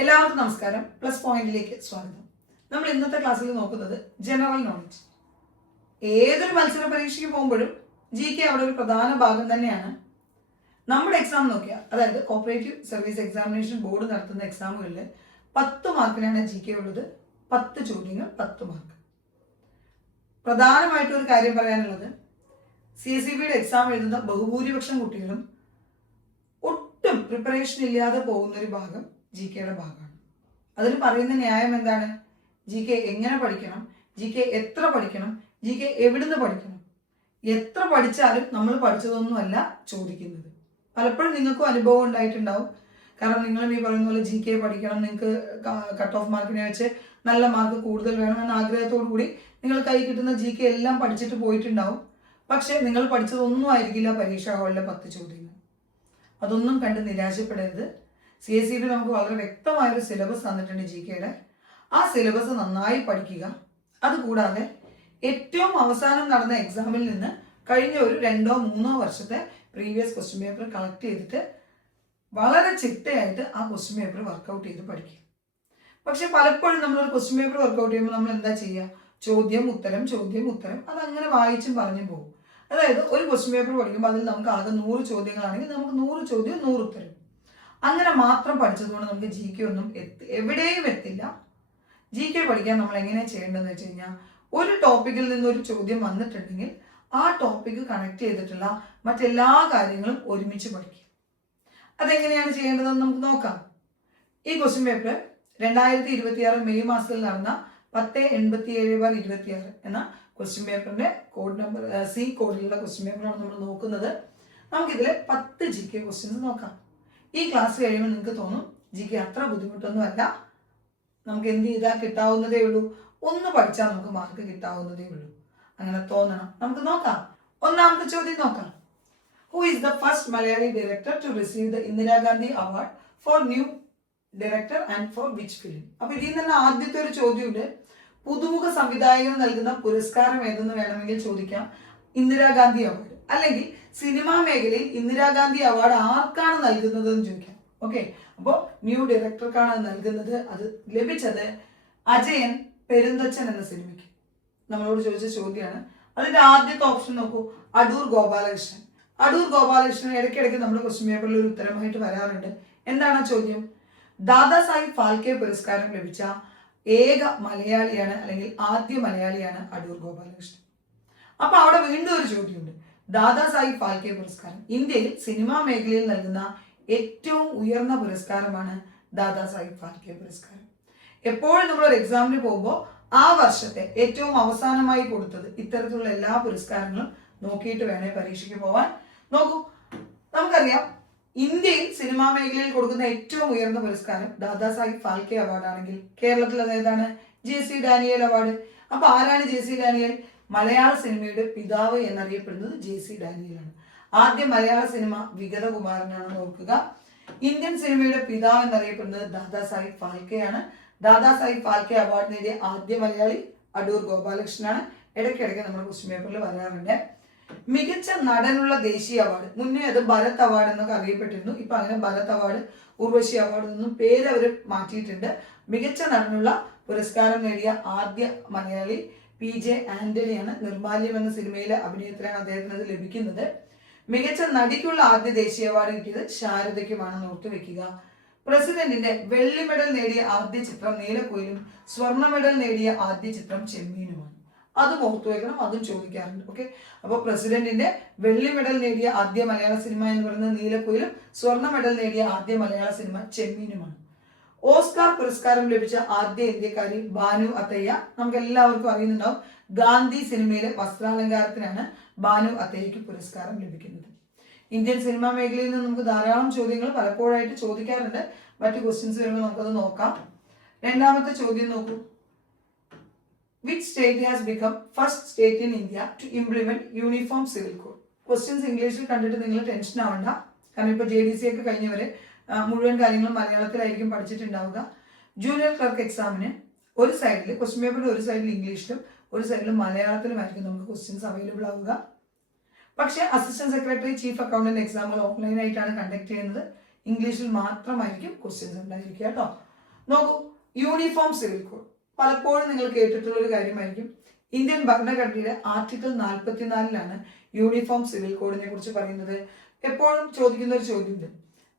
എല്ലാവർക്കും നമസ്കാരം. പ്ലസ് പോയിന്റിലേക്ക് സ്വാഗതം. നമ്മൾ ഇന്നത്തെ ക്ലാസ്സിൽ നോക്കുന്നത് ജനറൽ നോളജ്. ഏതൊരു മത്സര പരീക്ഷയ്ക്ക് പോകുമ്പോഴും GK അവിടെ ഒരു പ്രധാന ഭാഗം തന്നെയാണ്. നമ്മുടെ എക്സാം നോക്കിയാൽ, അതായത് കോപ്പറേറ്റീവ് സർവീസ് എക്സാമിനേഷൻ ബോർഡ് നടത്തുന്ന എക്സാമുകളിൽ 10 മാർക്കിനാണ് GK ഉള്ളത്. 10 ചോദ്യങ്ങൾ 10 മാർക്ക്. പ്രധാനമായിട്ടും ഒരു കാര്യം പറയാനുള്ളത്, CSEBയുടെ എക്സാം എഴുതുന്ന ബഹുഭൂരിപക്ഷം കുട്ടികളും ഒട്ടും പ്രിപ്പറേഷൻ ഇല്ലാതെ പോകുന്നൊരു ഭാഗം GKയുടെ ഭാഗമാണ്. അതിൽ പറയുന്ന ന്യായം എന്താണ്? GK എങ്ങനെ പഠിക്കണം, GK എത്ര പഠിക്കണം, GK എവിടുന്ന് പഠിക്കണം. എത്ര പഠിച്ചാലും നമ്മൾ പഠിച്ചതൊന്നുമല്ല ചോദിക്കുന്നത്. പലപ്പോഴും നിങ്ങൾക്കും അനുഭവം ഉണ്ടായിട്ടുണ്ടാവും. കാരണം നിങ്ങളും ഈ പറയുന്ന പോലെ GK പഠിക്കണം, നിങ്ങൾക്ക് കട്ട് ഓഫ് മാർക്കിനെ വെച്ച് നല്ല മാർക്ക് കൂടുതൽ വേണം എന്ന ആഗ്രഹത്തോടു കൂടി നിങ്ങൾ കൈ കിട്ടുന്ന GK എല്ലാം പഠിച്ചിട്ട് പോയിട്ടുണ്ടാവും. പക്ഷെ നിങ്ങൾ പഠിച്ചതൊന്നും ആയിരിക്കില്ല പരീക്ഷാ ഹാളിലെ 10 ചോദ്യങ്ങൾ. അതൊന്നും കണ്ട് നിരാശപ്പെടരുത്. CSEB നമുക്ക് വളരെ വ്യക്തമായൊരു സിലബസ് തന്നിട്ടുണ്ട് GKയുടെ. ആ സിലബസ് നന്നായി പഠിക്കുക. അതുകൂടാതെ ഏറ്റവും അവസാനം നടന്ന എക്സാമിൽ നിന്ന് കഴിഞ്ഞ ഒരു 2-3 വർഷത്തെ പ്രീവിയസ് ക്വസ്റ്റ്യൻ പേപ്പർ കളക്ട് ചെയ്തിട്ട് വളരെ ചിട്ടയായിട്ട് ആ ക്വസ്റ്റ്യൻ പേപ്പർ വർക്കൗട്ട് ചെയ്ത് പഠിക്കുക. പക്ഷെ പലപ്പോഴും നമ്മളൊരു ക്വസ്റ്റ്യൻ പേപ്പർ വർക്കൗട്ട് ചെയ്യുമ്പോൾ നമ്മൾ എന്താ ചെയ്യുക? ചോദ്യം ഉത്തരം അതങ്ങനെ വായിച്ചും പറഞ്ഞും പോകും. അതായത് ഒരു ക്വസ്റ്റ്യൻ പേപ്പർ പഠിക്കുമ്പോൾ അതിൽ നമുക്ക് ആകെ 100 ചോദ്യങ്ങളാണെങ്കിൽ നമുക്ക് 100 ചോദ്യം 100 ഉത്തരം. അങ്ങനെ മാത്രം പഠിച്ചതുകൊണ്ട് നമുക്ക് GK ഒന്നും എവിടെയും എത്തില്ല. GK പഠിക്കാൻ നമ്മൾ എങ്ങനെയാണ് ചെയ്യേണ്ടതെന്ന് വെച്ച് കഴിഞ്ഞാൽ, ഒരു ടോപ്പിക്കിൽ നിന്ന് ഒരു ചോദ്യം വന്നിട്ടുണ്ടെങ്കിൽ ആ ടോപ്പിക്ക് കണക്ട് ചെയ്തിട്ടുള്ള മറ്റെല്ലാ കാര്യങ്ങളും ഒരുമിച്ച് പഠിക്കുക. അതെങ്ങനെയാണ് ചെയ്യേണ്ടതെന്ന് നമുക്ക് നോക്കാം. ഈ ക്വസ്റ്റ്യൻ പേപ്പർ 2026 മെയ് മാസത്തിൽ നടന്ന 1087/26 എന്ന ക്വസ്റ്റ്യൻ പേപ്പറിന്റെ കോഡ് നമ്പർ C കോഡിലുള്ള ക്വസ്റ്റ്യൻ പേപ്പറാണ് നമ്മൾ നോക്കുന്നത്. നമുക്കിതിൽ 10 GK ക്വസ്റ്റ്യൻസ് നോക്കാം. ഈ ക്ലാസ് കഴിയുമ്പോൾ നിങ്ങൾക്ക് തോന്നും GK അത്ര ബുദ്ധിമുട്ടൊന്നും അല്ല, നമുക്ക് എന്ത് ചെയ്താൽ കിട്ടാവുന്നതേ ഉള്ളൂ, ഒന്ന് പഠിച്ചാൽ നമുക്ക് മാർക്ക് കിട്ടാവുന്നതേ ഉള്ളൂ. അങ്ങനെ തോന്നണം. നമുക്ക് നോക്കാം. ഒന്നാമത്തെ ചോദ്യം നോക്കാം. Who is the first Malayali director to receive the Indira Gandhi award for new director and four which film? അപ്പൊ ഇതിൽ തന്നെ ആദ്യത്തെ ഒരു ചോദ്യമുണ്ട്. പുതുമുഖ സംവിധായകർ നൽകുന്ന പുരസ്കാരം ഏതെന്ന് വേണമെങ്കിൽ ചോദിക്കാം. ഇന്ദിരാഗാന്ധി അവാർഡ്, അല്ലെങ്കിൽ സിനിമാ മേഖലയിൽ ഇന്ദിരാഗാന്ധി അവാർഡ് ആർക്കാണ് നൽകുന്നത് എന്ന് ചോദിക്കാം. ഓക്കെ, അപ്പോൾ ന്യൂ ഡയറക്ടർക്കാണ് നൽകുന്നത്. അത് ലഭിച്ചത് അജയൻ പെരുന്തച്ചൻ എന്ന സിനിമയ്ക്ക്. നമ്മളോട് ചോദിച്ച ചോദ്യമാണ്. അതിന്റെ ആദ്യത്തെ ഓപ്ഷൻ നോക്കൂ, അടൂർ ഗോപാലകൃഷ്ണൻ. അടൂർ ഗോപാലകൃഷ്ണൻ ഇടയ്ക്കിടയ്ക്ക് നമ്മുടെ ക്വസ്റ്റ്യൻ പേപ്പറിൽ ഒരു ഉത്തരമായിട്ട് വരാറുണ്ട്. എന്താണ് ആ ചോദ്യം? ദാദാ സാഹിബ് ഫാൽക്കെ പുരസ്കാരം ലഭിച്ച ഏക മലയാളിയാണ്, അല്ലെങ്കിൽ ആദ്യ മലയാളിയാണ് അടൂർ ഗോപാലകൃഷ്ണൻ. അപ്പൊ അവിടെ വീണ്ടും ഒരു ചോദ്യമുണ്ട്. ദാദാ സാഹിബ് ഫാൽക്കെ പുരസ്കാരം ഇന്ത്യയിൽ സിനിമാ മേഖലയിൽ നൽകുന്ന ഏറ്റവും ഉയർന്ന പുരസ്കാരമാണ് ദാദാ സാഹിബ് ഫാൽക്കെ പുരസ്കാരം. എപ്പോഴും നമ്മളൊരു എക്സാമിന് പോകുമ്പോൾ ആ വർഷത്തെ ഏറ്റവും അവസാനമായി കൊടുത്തത് ഇത്തരത്തിലുള്ള എല്ലാ പുരസ്കാരങ്ങളും നോക്കിയിട്ട് വേണേ പരീക്ഷയ്ക്ക് പോവാൻ. നോക്കൂ, നമുക്കറിയാം ഇന്ത്യയിൽ സിനിമാ മേഖലയിൽ കൊടുക്കുന്ന ഏറ്റവും ഉയർന്ന പുരസ്കാരം ദാദാ സാഹിബ് ഫാൽക്കെ അവാർഡ് ആണെങ്കിൽ കേരളത്തിൽ അതേതാണ്? JC Daniel award. അപ്പൊ ആരാണ് JC ഡാനിയേൽ? മലയാള സിനിമയുടെ പിതാവ് എന്നറിയപ്പെടുന്നത് JC ഡാനിയേലാണ്. ആദ്യ മലയാള സിനിമ വിഗതകുമാരനാണെന്ന് ഓർക്കുക. ഇന്ത്യൻ സിനിമയുടെ പിതാവ് എന്നറിയപ്പെടുന്നത് ദാദാ സാഹിബ് ഫാൽക്കെയാണ്. ദാദാ സാഹിബ് ഫാൽക്കെ അവാർഡ് നേടിയ ആദ്യ മലയാളി അടൂർ ഗോപാലകൃഷ്ണനാണ്. ഇടയ്ക്കിടയ്ക്ക് നമ്മുടെ ക്വസ്റ്റ്യൻ പേപ്പറിൽ വരാറുണ്ട്. മികച്ച നടനുള്ള ദേശീയ അവാർഡ്, മുന്നേ അത് ഭരത് അവാർഡ് എന്നൊക്കെ അറിയപ്പെട്ടിരുന്നു. ഇപ്പൊ അങ്ങനെ ഭരത് അവാർഡ്, ഉർവശി അവാർഡ് എന്നൊന്നും പേര് അവർ മാറ്റിയിട്ടുണ്ട്. മികച്ച നടനുള്ള പുരസ്കാരം നേടിയ ആദ്യ മലയാളി PJ ആന്റണിയാണ്. നിർമാല്യം എന്ന സിനിമയിലെ അഭിനയത്തിലാണ് അദ്ദേഹത്തിന് അത് ലഭിക്കുന്നത്. മികച്ച നടിക്കുള്ള ആദ്യ ദേശീയ അവാർഡ് കിട്ടിയത് ശാരദയ്ക്കുമാണെന്ന് ഓർത്തു വെക്കുക. പ്രസിഡന്റിന്റെ വെള്ളി മെഡൽ നേടിയ ആദ്യ ചിത്രം നീലക്കുയിലും സ്വർണ്ണ മെഡൽ നേടിയ ആദ്യ ചിത്രം ചെമ്മീനുമാണ്. അതും ഓർത്തു വെക്കണം, അതും ചോദിക്കാറുണ്ട്. ഓക്കെ, അപ്പോൾ പ്രസിഡന്റിന്റെ വെള്ളി മെഡൽ നേടിയ ആദ്യ മലയാള സിനിമ എന്ന് പറയുന്നത് നീലക്കുയിലും സ്വർണ്ണ മെഡൽ നേടിയ ആദ്യ മലയാള സിനിമ ചെമ്മീനുമാണ്. ഓസ്കാർ പുരസ്കാരം ലഭിച്ച ആദ്യ ഇന്ത്യക്കാരി ബാനു അത്തയ്യ. നമുക്ക് എല്ലാവർക്കും അറിയുന്നുണ്ടാവും, ഗാന്ധി സിനിമയിലെ വസ്ത്രാലങ്കാരത്തിനാണ് ബാനു അത്തയ്യക്ക് പുരസ്കാരം ലഭിക്കുന്നത്. ഇന്ത്യൻ സിനിമാ മേഖലയിൽ നിന്ന് നമുക്ക് ധാരാളം ചോദ്യങ്ങൾ പലപ്പോഴായിട്ട് ചോദിക്കാറുണ്ട്. മറ്റു ക്വസ്റ്റ്യൻസ് വരുമ്പോൾ നമുക്കത് നോക്കാം. രണ്ടാമത്തെ ചോദ്യം നോക്കൂ. Which state has become first state in India to implement uniform civil code? Questions ഇംഗ്ലീഷിൽ കണ്ടിട്ട് നിങ്ങൾ ടെൻഷൻ ആവണ്ട. കാരണം ഇപ്പൊ JDC ഒക്കെ കഴിഞ്ഞവരെ മുഴുവൻ കാര്യങ്ങളും മലയാളത്തിലായിരിക്കും പഠിച്ചിട്ടുണ്ടാവുക. ജൂനിയർ ക്ലർക്ക് എക്സാമിന് ഒരു സൈഡിൽ ക്വസ്റ്റ്യൻ പേപ്പറിൽ ഒരു സൈഡിൽ ഇംഗ്ലീഷിലും ഒരു സൈഡിൽ മലയാളത്തിലുമായിരിക്കും നമുക്ക് ക്വസ്റ്റ്യൻസ് അവൈലബിൾ ആവുക. പക്ഷേ അസിസ്റ്റന്റ് സെക്രട്ടറി, ചീഫ് അക്കൗണ്ടന്റ് എക്സാമുകൾ ഓൺലൈനായിട്ടാണ് കണ്ടക്ട് ചെയ്യുന്നത്. ഇംഗ്ലീഷിൽ മാത്രമായിരിക്കും ക്വസ്റ്റ്യൻസ് ഉണ്ടായിരിക്കുക കേട്ടോ. നോക്കൂ, യൂണിഫോം സിവിൽ കോഡ് പലപ്പോഴും നിങ്ങൾ കേട്ടിട്ടുള്ള ഒരു കാര്യമായിരിക്കും. ഇന്ത്യൻ ഭരണഘടനയുടെ ആർട്ടിക്കിൾ 44 യൂണിഫോം സിവിൽ കോഡിനെ കുറിച്ച് പറയുന്നത്. എപ്പോഴും ചോദിക്കുന്ന ഒരു ചോദ്യമുണ്ട്,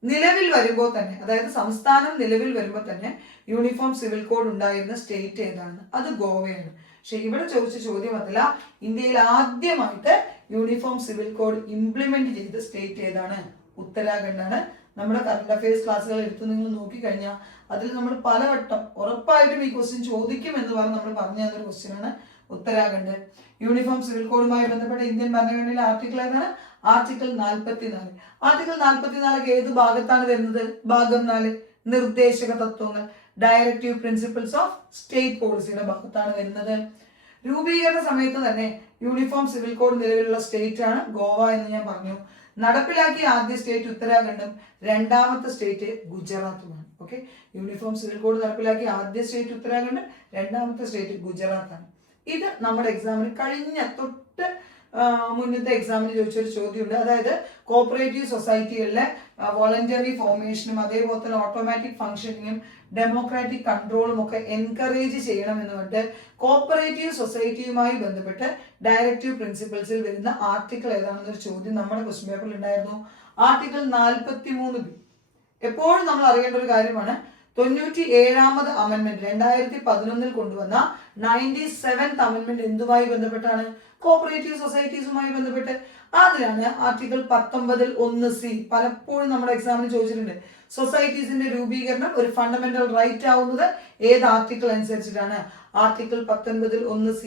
നിലവിൽ വരുമ്പോൾ തന്നെ, അതായത് സംസ്ഥാനം നിലവിൽ വരുമ്പോൾ തന്നെ യൂണിഫോം സിവിൽ കോഡ് ഉണ്ടായിരുന്ന സ്റ്റേറ്റ് ഏതാണ്? അത് ഗോവയാണ്. പക്ഷെ ഇവിടെ ചോദിച്ച ചോദ്യം അതല്ല, ഇന്ത്യയിൽ ആദ്യമായിട്ട് യൂണിഫോം സിവിൽ കോഡ് ഇംപ്ലിമെന്റ് ചെയ്ത സ്റ്റേറ്റ് ഏതാണ്? ഉത്തരാഖണ്ഡാണ്. നമ്മുടെ കറണ്ട് അഫയേഴ്സ് ക്ലാസ്സുകൾ എടുത്ത് നിങ്ങൾ നോക്കിക്കഴിഞ്ഞാൽ അതിൽ നമ്മൾ പലവട്ടം ഉറപ്പായിട്ടും ഈ ക്വസ്റ്റ്യൻ ചോദിക്കും എന്ന് പറഞ്ഞ് നമ്മൾ പറഞ്ഞു തന്നൊരു ക്വസ്റ്റ്യൻ ആണ് ഉത്തരാഖണ്ഡ്. യൂണിഫോം സിവിൽ കോഡുമായി ബന്ധപ്പെട്ട ഇന്ത്യൻ ഭരണഘടനയിലെ ആർട്ടിക്കിൾ ഏതാണ്? ആർട്ടിക്കിൾ 44. ആർട്ടിക്കിൾ 44 ഏത് ഭാഗത്താണ് വരുന്നത്? ഭാഗം 4, നിർദ്ദേശക തത്വങ്ങൾ, ഡയറക്റ്റീവ് പ്രിൻസിപ്പിൾസ് ഓഫ് സ്റ്റേറ്റ് പോളിസിയുടെ ഭാഗത്താണ് വരുന്നത്. രൂപീകരണ സമയത്ത് തന്നെ യൂണിഫോം സിവിൽ കോഡ് നിലവിലുള്ള സ്റ്റേറ്റ് ആണ് ഗോവ എന്ന് ഞാൻ പറഞ്ഞു. നടപ്പിലാക്കിയ ആദ്യ സ്റ്റേറ്റ് ഉത്തരാഖണ്ഡും രണ്ടാമത്തെ സ്റ്റേറ്റ് ഗുജറാത്തുമാണ്. ഓക്കെ, യൂണിഫോം സിവിൽ കോഡ് നടപ്പിലാക്കിയ ആദ്യ സ്റ്റേറ്റ് ഉത്തരാഖണ്ഡ്, രണ്ടാമത്തെ സ്റ്റേറ്റ് ഗുജറാത്താണ്. ഇത് നമ്മുടെ എക്സാമിന് കഴിഞ്ഞ തൊട്ട് മുന്നത്തെ എക്സാമിന് ചോദിച്ചൊരു ചോദ്യമുണ്ട്. അതായത് കോപ്പറേറ്റീവ് സൊസൈറ്റികളിലെ വോളണ്ടറി ഫോർമേഷനും അതേപോലെ തന്നെ ഓട്ടോമാറ്റിക് ഫംഗ്ഷനിങ്ങും ഡെമോക്രാറ്റിക് കൺട്രോളും ഒക്കെ എൻകറേജ് ചെയ്യണം എന്ന് പറഞ്ഞിട്ട് കോപ്പറേറ്റീവ് സൊസൈറ്റിയുമായി ബന്ധപ്പെട്ട് ഡയറക്റ്റീവ് പ്രിൻസിപ്പിൾസിൽ വരുന്ന ആർട്ടിക്കിൾ ഏതാണെന്നൊരു ചോദ്യം നമ്മുടെ ക്വസ്റ്റ്യൻ പേപ്പറിൽ ഉണ്ടായിരുന്നു. Article 43B. എപ്പോഴും നമ്മൾ അറിയേണ്ട ഒരു കാര്യമാണ്, 97ാമത് അമെന്റ്മെന്റ് 2011 കൊണ്ടുവന്ന 97th അമെന്റ്മെന്റ് എന്തുമായി ബന്ധപ്പെട്ടാണ്? കോപ്പറേറ്റീവ് സൊസൈറ്റീസുമായി ബന്ധപ്പെട്ട്. അതിലാണ് ആർട്ടിക്കിൾ 19(1)(c). പലപ്പോഴും നമ്മുടെ എക്സാമിന് ചോദിച്ചിട്ടുണ്ട്, സൊസൈറ്റീസിന്റെ രൂപീകരണം ഒരു ഫണ്ടമെന്റൽ റൈറ്റ് ആവുന്നത് ഏത് ആർട്ടിക്കിൾ അനുസരിച്ചിട്ടാണ്? Article 19(1)(c).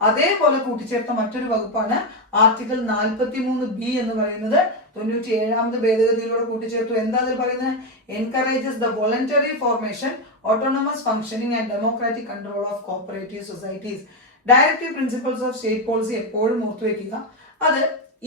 അതേപോലെ കൂട്ടിച്ചേർത്ത മറ്റൊരു വകുപ്പാണ് ആർട്ടിക്കിൾ 43B എന്ന് പറയുന്നത്. 97ാമത് ഭേദഗതിയിലൂടെ കൂട്ടിച്ചേർത്തു. എന്താ അതിൽ പറയുന്നത്? Encourages the voluntary formation, autonomous functioning and democratic control of cooperative societies. Directive principles of state policy എപ്പോഴും ഓർത്തുവെക്കുക. അത്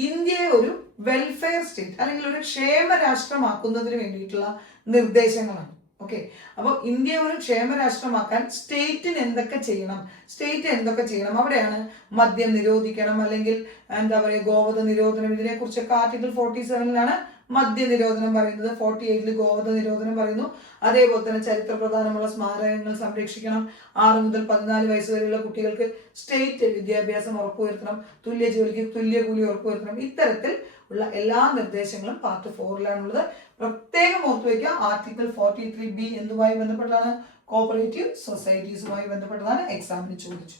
ഇന്ത്യയെ ഒരു വെൽഫെയർ സ്റ്റേറ്റ് അല്ലെങ്കിൽ ഒരു ക്ഷേമ രാഷ്ട്രമാക്കുന്നതിന് വേണ്ടിയിട്ടുള്ള നിർദ്ദേശങ്ങളാണ്. ഓക്കെ, അപ്പോൾ ഇന്ത്യ ഒരു ക്ഷേമ രാഷ്ട്രമാക്കാൻ സ്റ്റേറ്റിന് എന്തൊക്കെ ചെയ്യണം, അവിടെയാണ് മദ്യം നിരോധിക്കണം, അല്ലെങ്കിൽ എന്താ പറയുക, ഗോവധ നിരോധനം, ഇതിനെക്കുറിച്ചൊക്കെ ആർട്ടിക്കിൾ 47 മദ്യ നിരോധനം പറയുന്നത്, 48 ഗോവധ നിരോധനം പറയുന്നു. അതേപോലെ തന്നെ ചരിത്ര പ്രധാനമുള്ള സ്മാരകങ്ങൾ സംരക്ഷിക്കണം, 6 മുതൽ 14 വയസ്സ് വരെയുള്ള കുട്ടികൾക്ക് സ്റ്റേറ്റ് വിദ്യാഭ്യാസം ഉറപ്പുവരുത്തണം, തുല്യ ജോലിക്ക് തുല്യ കൂലി ഉറപ്പുവരുത്തണം. ഇത്തരത്തിൽ ഉള്ള എല്ലാ നിർദ്ദേശങ്ങളും പാർട്ട് 4 പ്രത്യേകം ഓർത്തുവയ്ക്കുക. ആർട്ടിക്കിൾ 43B എന്തുമായി ബന്ധപ്പെട്ടതാണ്? കോപ്പറേറ്റീവ് സൊസൈറ്റീസുമായി ബന്ധപ്പെട്ടതാണ്. എക്സാമിന് ചോദിച്ചു.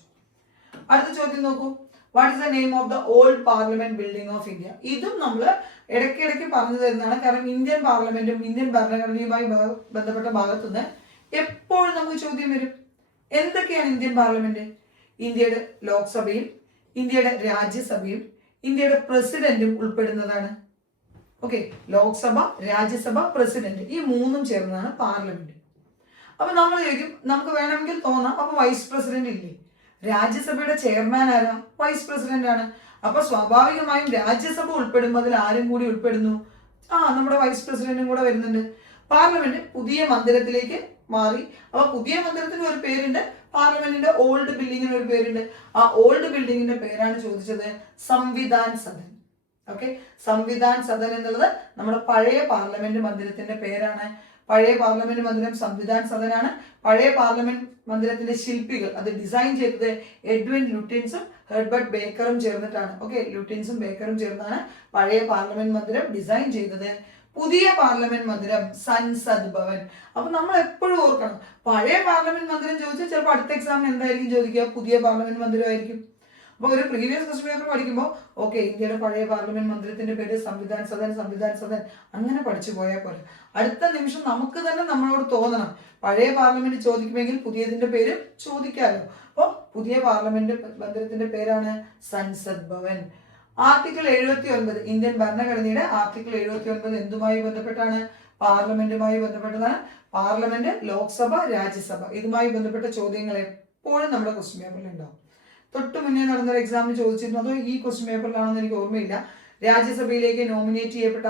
അടുത്ത ചോദ്യം നോക്കൂ, what is the name of the old parliament building of India? ഇതും നമ്മൾ ഇടയ്ക്കിടയ്ക്ക് പറഞ്ഞു തരുന്നതാണ്. കാരണം ഇന്ത്യൻ പാർലമെന്റും ഇന്ത്യൻ ഭരണഘടനയുമായി ബന്ധപ്പെട്ട ഭാഗത്തുനിന്ന് എപ്പോഴും നമുക്ക് ചോദ്യം വരും. എന്തൊക്കെയാണ് ഇന്ത്യൻ പാർലമെന്റ്? ഇന്ത്യയുടെ ലോക്സഭയും ഇന്ത്യയുടെ രാജ്യസഭയും ഇന്ത്യയുടെ പ്രസിഡന്റും ഉൾപ്പെടുന്നതാണ്. ഓക്കെ, ലോക്സഭ, രാജ്യസഭ, പ്രസിഡന്റ്, ഈ മൂന്നും ചേർന്നതാണ് പാർലമെന്റ്. അപ്പൊ നമ്മൾ ചോദിക്കും, നമുക്ക് വേണമെങ്കിൽ തോന്നാം, അപ്പൊ വൈസ് പ്രസിഡന്റ് ഇല്ലേ? രാജ്യസഭയുടെ ചെയർമാൻ ആരാ? വൈസ് പ്രസിഡന്റ് ആണ്. അപ്പൊ സ്വാഭാവികമായും രാജ്യസഭ ഉൾപ്പെടുമ്പോൾ അതിൽ ആരും കൂടി ഉൾപ്പെടുന്നു? നമ്മുടെ വൈസ് പ്രസിഡന്റും കൂടെ വരുന്നുണ്ട്. പാർലമെന്റ് പുതിയ മന്ദിരത്തിലേക്ക് മാറി. അപ്പൊ പുതിയ മന്ദിരത്തിന് ഒരു പേരുണ്ട്, പാർലമെന്റിന്റെ ഓൾഡ് ബിൽഡിങ്ങിന് ഒരു പേരുണ്ട്. ആ ഓൾഡ് ബിൽഡിങ്ങിന്റെ പേരാണ് ചോദിച്ചത് സംവിധാൻ സദൻ. ഓക്കെ, സംവിധാൻ സദൻ എന്നുള്ളത് നമ്മുടെ പഴയ പാർലമെന്റ് മന്ദിരത്തിന്റെ പേരാണ്. പഴയ പാർലമെന്റ് മന്ദിരം സംവിധാൻ സദനാണ്. പഴയ പാർലമെന്റ് മന്ദിരത്തിന്റെ ശില്പികൾ, അത് ഡിസൈൻ ചെയ്തത് എഡ്വിൻ ലുട്ടിൻസും ഹെർബർട്ട് ബേക്കറും ചേർന്നിട്ടാണ്. ഓക്കെ, ലുട്ടിൻസും ബേക്കറും ചേർന്നാണ് പഴയ പാർലമെന്റ് മന്ദിരം ഡിസൈൻ ചെയ്തത്. പുതിയ പാർലമെന്റ് മന്ദിരം സൻസദ് ഭവൻ. അപ്പൊ നമ്മൾ എപ്പോഴും ഓർക്കണം, പഴയ പാർലമെന്റ് മന്ദിരം ചോദിച്ചാൽ ചിലപ്പോൾ അടുത്ത എക്സാമിന് എന്തായിരിക്കും ചോദിക്കുക? പുതിയ പാർലമെന്റ് മന്ദിരമായിരിക്കും. അപ്പൊ ഒരു പ്രീവിയസ് ക്വസ്റ്റ്യൻ പേപ്പർ പഠിക്കുമ്പോൾ ഓക്കെ, ഇന്ത്യയുടെ പഴയ പാർലമെന്റ് മന്ദിരത്തിന്റെ പേര് സംവിധാൻ സദൻ അങ്ങനെ പഠിച്ചു പോയാൽ പോലെ അടുത്ത നിമിഷം നമുക്ക് തന്നെ നമ്മളോട് തോന്നണം, പഴയ പാർലമെന്റ് ചോദിക്കുമെങ്കിൽ പുതിയതിന്റെ പേര് ചോദിക്കാമല്ലോ. അപ്പോൾ പുതിയ പാർലമെന്റ് മന്ദിരത്തിന്റെ പേരാണ് സൻസദ് ഭവൻ. ആർട്ടിക്കിൾ 79, ഇന്ത്യൻ ഭരണഘടനയുടെ ആർട്ടിക്കിൾ 79 എന്തുമായി ബന്ധപ്പെട്ടാണ്? പാർലമെന്റുമായി ബന്ധപ്പെട്ടതാണ്. പാർലമെന്റ്, ലോക്സഭ, രാജ്യസഭ, ഇതുമായി ബന്ധപ്പെട്ട ചോദ്യങ്ങൾ എപ്പോഴും നമ്മുടെ ക്വസ്റ്റ്യൻ പേപ്പറിൽ ഉണ്ടാവും. തൊട്ട് മുന്നേ നടന്നൊരു എക്സാമിന് ചോദിച്ചിരുന്നു, അതോ ഈ ക്വസ്റ്റ്യൻ പേപ്പറിലാണെന്ന് എനിക്ക് ഓർമ്മയില്ല. രാജ്യസഭയിലേക്ക് നോമിനേറ്റ് ചെയ്യപ്പെട്ട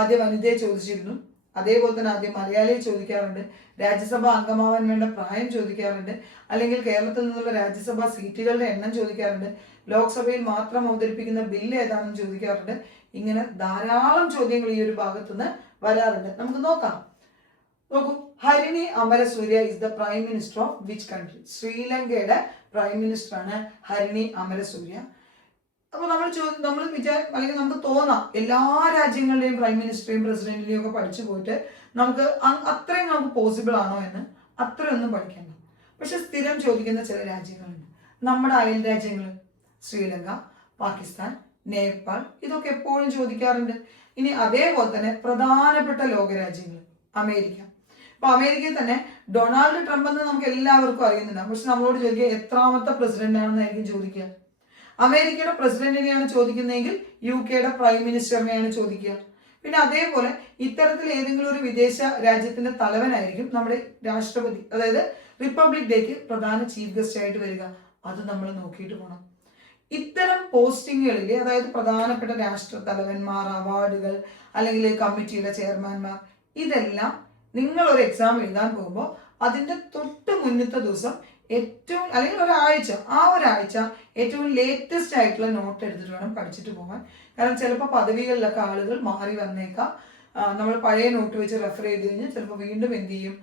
ആദ്യ വനിതയെ ചോദിച്ചിരുന്നു. അതേപോലെ തന്നെ ആദ്യം മലയാളിയെ ചോദിക്കാറുണ്ട്. രാജ്യസഭ അംഗമാവാൻ വേണ്ട പ്രായം ചോദിക്കാറുണ്ട്. അല്ലെങ്കിൽ കേരളത്തിൽ നിന്നുള്ള രാജ്യസഭാ സീറ്റുകളുടെ എണ്ണം ചോദിക്കാറുണ്ട്. ലോക്സഭയിൽ മാത്രം അവതരിപ്പിക്കുന്ന ബില്ല് ഏതാണെന്ന് ചോദിക്കാറുണ്ട്. ഇങ്ങനെ ധാരാളം ചോദ്യങ്ങൾ ഈ ഒരു ഭാഗത്തുനിന്ന് വരാറുണ്ട്. നമുക്ക് നോക്കാം. Amarasuriya is the prime minister of which country? ശ്രീലങ്കയുടെ പ്രൈം മിനിസ്റ്റർ ആണ് ഹരിണി അമരസൂര്യ. അപ്പൊ നമ്മൾ അല്ലെങ്കിൽ നമുക്ക് തോന്നാം എല്ലാ രാജ്യങ്ങളുടെയും പ്രൈം മിനിസ്റ്ററെയും പ്രസിഡന്റിനെയും ഒക്കെ പഠിച്ചു പോയിട്ട് നമുക്ക് അത്രയും നമുക്ക് പോസിബിൾ ആണോ എന്ന് അത്രയൊന്നും പഠിക്കണ്ട. പക്ഷെ സ്ഥിരം ചോദിക്കുന്ന ചില രാജ്യങ്ങളുണ്ട്. നമ്മുടെ അയൽ രാജ്യങ്ങൾ ശ്രീലങ്ക, പാകിസ്ഥാൻ, നേപ്പാൾ, ഇതൊക്കെ എപ്പോഴും ചോദിക്കാറുണ്ട്. ഇനി അതേപോലെ തന്നെ പ്രധാനപ്പെട്ട ലോകരാജ്യങ്ങൾ അമേരിക്ക. അപ്പൊ അമേരിക്കയിൽ തന്നെ ഡൊണാൾഡ് ട്രംപ് എന്ന് നമുക്ക് എല്ലാവർക്കും അറിയുന്നുണ്ടാവും. പക്ഷെ നമ്മളോട് ചോദിക്കുക എത്രാമത്തെ പ്രസിഡന്റ് ആണെന്നായിരിക്കും ചോദിക്കുക. അമേരിക്കയുടെ പ്രസിഡന്റിനെയാണ് ചോദിക്കുന്നതെങ്കിൽ UK പ്രൈം മിനിസ്റ്ററിനെയാണ് ചോദിക്കുക. പിന്നെ അതേപോലെ ഇത്തരത്തിൽ ഏതെങ്കിലും ഒരു വിദേശ രാജ്യത്തിന്റെ തലവനായിരിക്കും നമ്മുടെ രാഷ്ട്രപതി, അതായത് റിപ്പബ്ലിക് ഡേക്ക് പ്രധാന ചീഫ് ഗസ്റ്റ് ആയിട്ട് വരിക. അത് നമ്മൾ നോക്കിയിട്ട് പോകണം. ഇത്തരം പോസ്റ്റിങ്ങുകളിൽ, അതായത് പ്രധാനപ്പെട്ട രാഷ്ട്ര തലവന്മാർ, അവാർഡുകൾ, അല്ലെങ്കിൽ കമ്മിറ്റിയുടെ ചെയർമാൻമാർ, ഇതെല്ലാം നിങ്ങൾ ഒരു എക്സാം എഴുതാൻ പോകുമ്പോൾ അതിന്റെ തൊട്ട് മുന്നത്തെ ദിവസം ഏറ്റവും, അല്ലെങ്കിൽ ഒരാഴ്ച ഏറ്റവും ലേറ്റസ്റ്റ് ആയിട്ടുള്ള നോട്ട് എടുത്തിട്ട് വേണം പഠിച്ചിട്ട് പോകാൻ. കാരണം ചിലപ്പോൾ പദവികളിലൊക്കെ ആളുകൾ മാറി വന്നേക്കാം. നമ്മൾ പഴയ നോട്ട് വെച്ച് റെഫർ ചെയ്ത് കഴിഞ്ഞാൽ ചിലപ്പോൾ വീണ്ടും എന്ത് ചെയ്യും,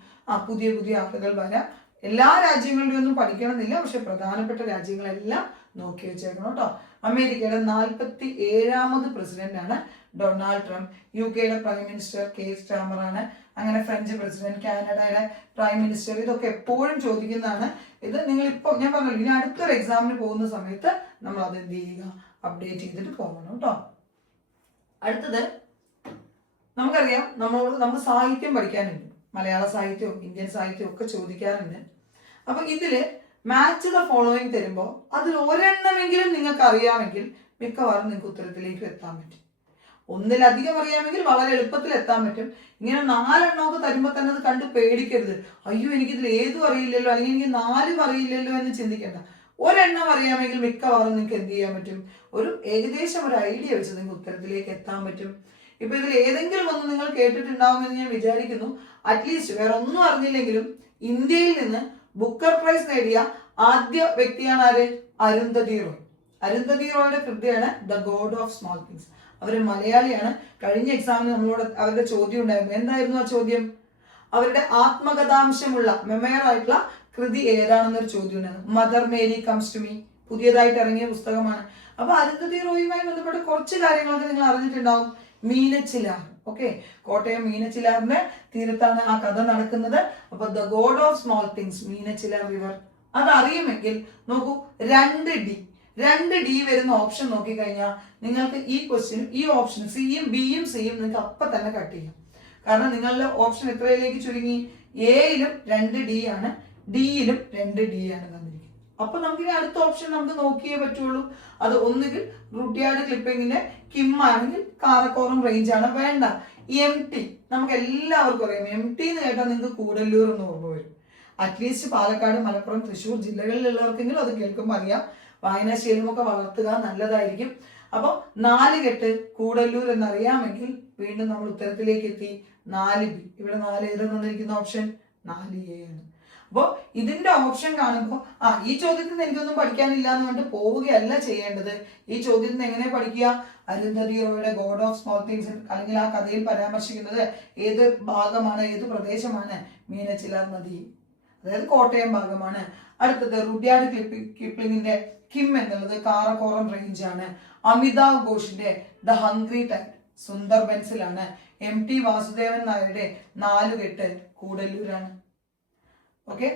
പുതിയ പുതിയ ആളുകൾ വരാം. എല്ലാ രാജ്യങ്ങളുടെയും ഒന്നും പഠിക്കണമെന്നില്ല, പക്ഷെ പ്രധാനപ്പെട്ട രാജ്യങ്ങളെല്ലാം നോക്കി വെച്ചേക്കണം കേട്ടോ. അമേരിക്കയുടെ 47ാമത് പ്രസിഡന്റ് ആണ് Donald Trump. UK prime minister Keir Starmer ആണ്. അങ്ങനെ ഫ്രഞ്ച് പ്രസിഡന്റ്, കാനഡയുടെ പ്രൈം മിനിസ്റ്റർ, ഇതൊക്കെ എപ്പോഴും ചോദിക്കുന്നതാണ്. ഇത് നിങ്ങൾ ഇപ്പോൾ ഞാൻ പറഞ്ഞല്ലോ, ഇനി അടുത്തൊരു എക്സാമിന് പോകുന്ന സമയത്ത് നമ്മൾ അത് എന്ത് ചെയ്യുക, അപ്ഡേറ്റ് ചെയ്തിട്ട് പോകണം കേട്ടോ. അടുത്തത് നമുക്കറിയാം, നമ്മൾ സാഹിത്യം പഠിക്കാനുണ്ട്. മലയാള സാഹിത്യവും ഇന്ത്യൻ സാഹിത്യവും ഒക്കെ ചോദിക്കാറുണ്ട്. അപ്പൊ ഇതില് മാച്ച് ദ ഫോളോയിങ് തരുമ്പോൾ അതിൽ ഒരെണ്ണമെങ്കിലും നിങ്ങൾക്ക് അറിയാമെങ്കിൽ മിക്കവാറും നിങ്ങൾക്ക് ഉത്തരത്തിലേക്ക് എത്താൻ പറ്റും. ഒന്നിലധികം അറിയാമെങ്കിൽ വളരെ എളുപ്പത്തിൽ എത്താൻ പറ്റും. ഇങ്ങനെ 4 എണ്ണമൊക്കെ തരുമ്പോൾ തന്നെ അത് കണ്ട് പേടിക്കരുത്. അയ്യോ എനിക്കിതിൽ ഏതും അറിയില്ലല്ലോ, അല്ലെങ്കിൽ എനിക്ക് 4 അറിയില്ലല്ലോ എന്ന് ചിന്തിക്കേണ്ട. ഒരെണ്ണം അറിയാമെങ്കിൽ മിക്കവാറും നിങ്ങൾക്ക് എന്ത് ചെയ്യാൻ പറ്റും, ഏകദേശം ഒരു ഐഡിയ വെച്ച് നിങ്ങൾക്ക് ഉത്തരത്തിലേക്ക് എത്താൻ പറ്റും. ഇപ്പൊ ഇതിൽ ഏതെങ്കിലും ഒന്ന് നിങ്ങൾ കേട്ടിട്ടുണ്ടാവുമെന്ന് ഞാൻ വിചാരിക്കുന്നു. അറ്റ്ലീസ്റ്റ് വേറെ ഒന്നും അറിഞ്ഞില്ലെങ്കിലും ഇന്ത്യയിൽ നിന്ന് ബുക്കർ പ്രൈസ് നേടിയ ആദ്യ വ്യക്തിയാണ് ആര്? അരുന്ധതി റോയ്. അരുന്ധതി റോയുടെ കൃതിയാണ് the God of Small things. അവര് മലയാളിയാണ്. കഴിഞ്ഞ എക്സാമിന് നമ്മളോട് അവരുടെ ചോദ്യം ഉണ്ടായിരുന്നു. എന്തായിരുന്നു ആ ചോദ്യം? അവരുടെ ആത്മകഥാംശമുള്ള മെമയർ ആയിട്ടുള്ള കൃതി ഏതാണെന്നൊരു ചോദ്യം ഉണ്ടായിരുന്നു. Mother Mary comes to me, പുതിയതായിട്ട് ഇറങ്ങിയ പുസ്തകമാണ്. അപ്പൊ അരുന്ധതി റോയുമായി ബന്ധപ്പെട്ട് കുറച്ച് കാര്യങ്ങളൊക്കെ നിങ്ങൾ അറിഞ്ഞിട്ടുണ്ടാവും. മീനച്ചിലാർ, ഓക്കെ, കോട്ടയം മീനച്ചിലാറിന്റെ തീരത്താണ് ആ കഥ നടക്കുന്നത്. അപ്പൊ the God of Small Things, Meenachilar river, അതറിയുമെങ്കിൽ നോക്കൂ, 2D വരുന്ന ഓപ്ഷൻ നോക്കിക്കഴിഞ്ഞാൽ നിങ്ങൾക്ക് ഈ ക്വസ്റ്റ്യനും ഈ ഓപ്ഷൻ സിയും ബിയും സിയും നിങ്ങൾക്ക് അപ്പൊ തന്നെ കട്ട് ചെയ്യാം. കാരണം നിങ്ങളുടെ ഓപ്ഷൻ എത്രയിലേക്ക് ചുരുങ്ങി? എയിലും 2D ആണ്, ഡിയിലും 2D ആണ് തന്നിരിക്കുന്നത്. അപ്പൊ നമുക്ക് ഇനി അടുത്ത ഓപ്ഷൻ നമുക്ക് നോക്കിയേ പറ്റുള്ളൂ. അത് ഒന്നുകിൽ റുഡ്യാർഡ് ക്ലിപ്പിങ്ങിന്റെ കിം ആണെങ്കിൽ കാറക്കോറം റേഞ്ച് ആണ്. വേണ്ട, MT, നമുക്ക് എല്ലാവർക്കും അറിയാം. MT എന്ന് കേട്ടാൽ നിങ്ങൾക്ക് കൂടല്ലൂർ എന്ന് ഓർമ്മ വരും. അറ്റ്ലീസ്റ്റ് പാലക്കാട്, മലപ്പുറം, തൃശ്ശൂർ ജില്ലകളിലുള്ളവർക്കെങ്കിലും അത് കേൾക്കുമ്പോൾ അറിയാം. വായനാശീലമൊക്കെ വളർത്തുക നല്ലതായിരിക്കും. അപ്പൊ 4 കെട്ട് കൂടല്ലൂർ എന്നറിയാമെങ്കിൽ വീണ്ടും നമ്മൾ ഉത്തരത്തിലേക്ക് എത്തി. 4B, ഇവിടെ 4 ഏത് തന്നിരിക്കുന്ന ഓപ്ഷൻ? 4A ആണ്. അപ്പോൾ ഇതിന്റെ ഓപ്ഷൻ കാണുമ്പോൾ ഈ ചോദ്യത്തിൽ നിന്ന് എനിക്കൊന്നും പഠിക്കാനില്ല എന്ന് പറഞ്ഞിട്ട് പോവുകയല്ല ചെയ്യേണ്ടത്. ഈ ചോദ്യത്തിൽ നിന്ന് എങ്ങനെ പഠിക്കുക? അരുന്ധതി റോയുടെ ഗോഡ് ഓഫ് സ്മോൾ തിങ്സ്, അല്ലെങ്കിൽ ആ കഥയിൽ പരാമർശിക്കുന്നത് ഏത് ഭാഗമാണ്, ഏത് പ്രദേശമാണ്? മീനച്ചിലാർ നദി, അതായത് കോട്ടയം ഭാഗമാണ്. അടുത്തത് റുഡ്യാർഡ് കിപ്ലിങ്ങിന്റെ കിം എന്നുള്ളത് കാറക്കോറം റേഞ്ച് ആണ്. അമിതാവ് ഘോഷിന്റെ ദ ഹംഗ്രി ടൈഡ് സുന്ദർബൻസിലാണ്. MT വാസുദേവൻ നായരുടെ 4 കെട്ട് കൂടല്ലൂരാണ്. ഓക്കെ,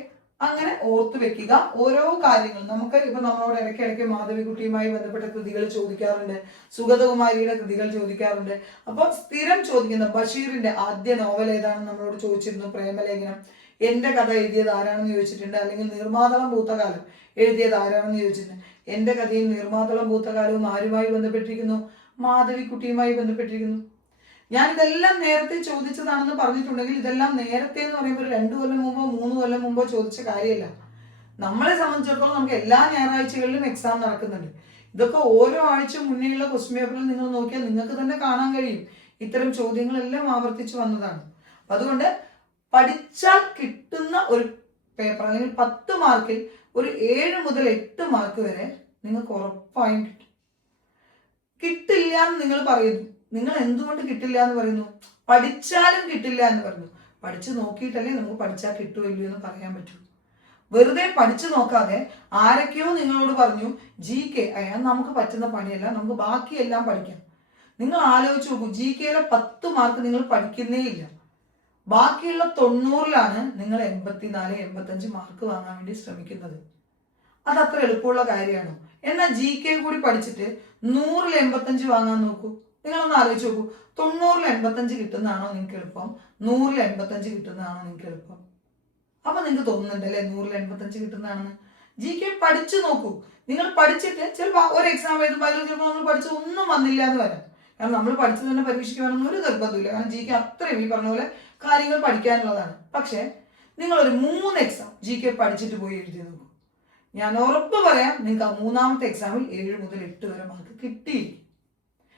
അങ്ങനെ ഓർത്തു വെക്കുക ഓരോ കാര്യങ്ങൾ. നമുക്ക് ഇപ്പൊ നമ്മളോട് ഇടയ്ക്കിടയ്ക്ക് മാധവിക്കുട്ടിയുമായി ബന്ധപ്പെട്ട കൃതികൾ ചോദിക്കാറുണ്ട്, സുഗതകുമാരിയുടെ കൃതികൾ ചോദിക്കാറുണ്ട്. അപ്പൊ സ്ഥിരം ചോദിക്കുന്ന ബഷീറിന്റെ ആദ്യ നോവൽ ഏതാണെന്ന് നമ്മളോട് ചോദിച്ചിരുന്നു. പ്രേമലേഖനം. എന്റെ കഥ എഴുതിയത് ആരാണെന്ന് ചോദിച്ചിട്ടുണ്ട്. അല്ലെങ്കിൽ നീർമാതളം പൂത്തകാലം എഴുതിയത് ആരാണെന്ന് ചോദിച്ചിട്ടുണ്ട്. എന്റെ കഥയും നീർമാതളം പൂത്തകാലവും ആരുമായി ബന്ധപ്പെട്ടിരിക്കുന്നു? മാധവിക്കുട്ടിയുമായി ബന്ധപ്പെട്ടിരിക്കുന്നു. ഞാൻ ഇതെല്ലാം നേരത്തെ ചോദിച്ചതാണെന്ന് പറഞ്ഞിട്ടുണ്ടെങ്കിൽ ഇതെല്ലാം നേരത്തെ എന്ന് പറയുമ്പോൾ 2 കൊല്ലം മുമ്പോ 3 കൊല്ലം മുമ്പോ ചോദിച്ച കാര്യമല്ല. നമ്മളെ സംബന്ധിച്ചിടത്തോളം നമുക്ക് എല്ലാ ഞായറാഴ്ചകളിലും എക്സാം നടക്കുന്നുണ്ട്. ഇതൊക്കെ ഓരോ ആഴ്ച മുന്നേയുള്ള ക്വസ്റ്റ്യൻ പേപ്പറിൽ നിങ്ങൾ നോക്കിയാൽ നിങ്ങൾക്ക് തന്നെ കാണാൻ കഴിയും. ഇത്തരം ചോദ്യങ്ങളെല്ലാം ആവർത്തിച്ചു വന്നതാണ്. അതുകൊണ്ട് പഠിച്ചാൽ കിട്ടുന്ന ഒരു പേപ്പർ, അല്ലെങ്കിൽ 10 മാർക്കിൽ ഒരു 7 മുതൽ 8 മാർക്ക് വരെ നിങ്ങൾക്ക് ഉറപ്പായും കിട്ടും. കിട്ടില്ല എന്ന് നിങ്ങൾ പറയുന്നു. നിങ്ങൾ എന്തുകൊണ്ട് കിട്ടില്ല എന്ന് പറയുന്നു? പഠിച്ചാലും കിട്ടില്ല എന്ന് പറയുന്നു. പഠിച്ചു നോക്കിയിട്ടല്ലേ നമുക്ക് പഠിച്ചാൽ കിട്ടുമല്ലോ എന്ന് പറയാൻ പറ്റൂ. വെറുതെ പഠിച്ചു നോക്കാതെ ആരൊക്കെയോ നിങ്ങളോട് പറഞ്ഞു GK നമുക്ക് പറ്റുന്ന പണിയല്ല, നമുക്ക് ബാക്കിയെല്ലാം പഠിക്കാം. നിങ്ങൾ ആലോചിച്ച് നോക്കൂ, GKയിലെ 10 മാർക്ക് നിങ്ങൾ പഠിക്കുന്നേ ഇല്ല. ബാക്കിയുള്ള 90-ലാണ് നിങ്ങൾ 84, 85 മാർക്ക് വാങ്ങാൻ വേണ്ടി ശ്രമിക്കുന്നത്. അത് അത്ര എളുപ്പമുള്ള കാര്യമാണോ? എന്നാൽ GK കൂടി പഠിച്ചിട്ട് 100-ൽ 85 വാങ്ങാൻ നോക്കൂ. നിങ്ങളൊന്ന് ആലോചിച്ച് നോക്കൂ, 90-ൽ 85 കിട്ടുന്നതാണോ നിങ്ങൾക്ക് എളുപ്പം, 100-ൽ 85 കിട്ടുന്നതാണോ നിങ്ങൾക്ക് എളുപ്പം? അപ്പൊ നിങ്ങൾക്ക് തോന്നുന്നുണ്ടല്ലേ 100-ൽ 85 കിട്ടുന്നതാണെന്ന്. GK പഠിച്ചു നോക്കൂ. നിങ്ങൾ പഠിച്ചിട്ട് ചിലപ്പോൾ ഒരു എക്സാം എഴുതുമ്പോൾ ചിലപ്പോൾ നമ്മൾ പഠിച്ച് ഒന്നും വന്നില്ല എന്ന് വരാം. കാരണം നമ്മൾ പഠിച്ചത് തന്നെ പരീക്ഷയ്ക്ക് വേണമെന്ന് ഒരു നിർബന്ധമില്ല. കാരണം GK അത്രയും ഈ പറഞ്ഞ പോലെ കാര്യങ്ങൾ പഠിക്കാനുള്ളതാണ്. പക്ഷെ നിങ്ങളൊരു 3 എക്സാം GK പഠിച്ചിട്ട് പോയി എഴുതി നോക്കൂ. ഞാൻ ഉറപ്പ് പറയാം, നിങ്ങൾക്ക് ആ 3-ാമത്തെ എക്സാമിൽ 7 മുതൽ 8 വരെ മാർക്ക് കിട്ടിയിരിക്കും.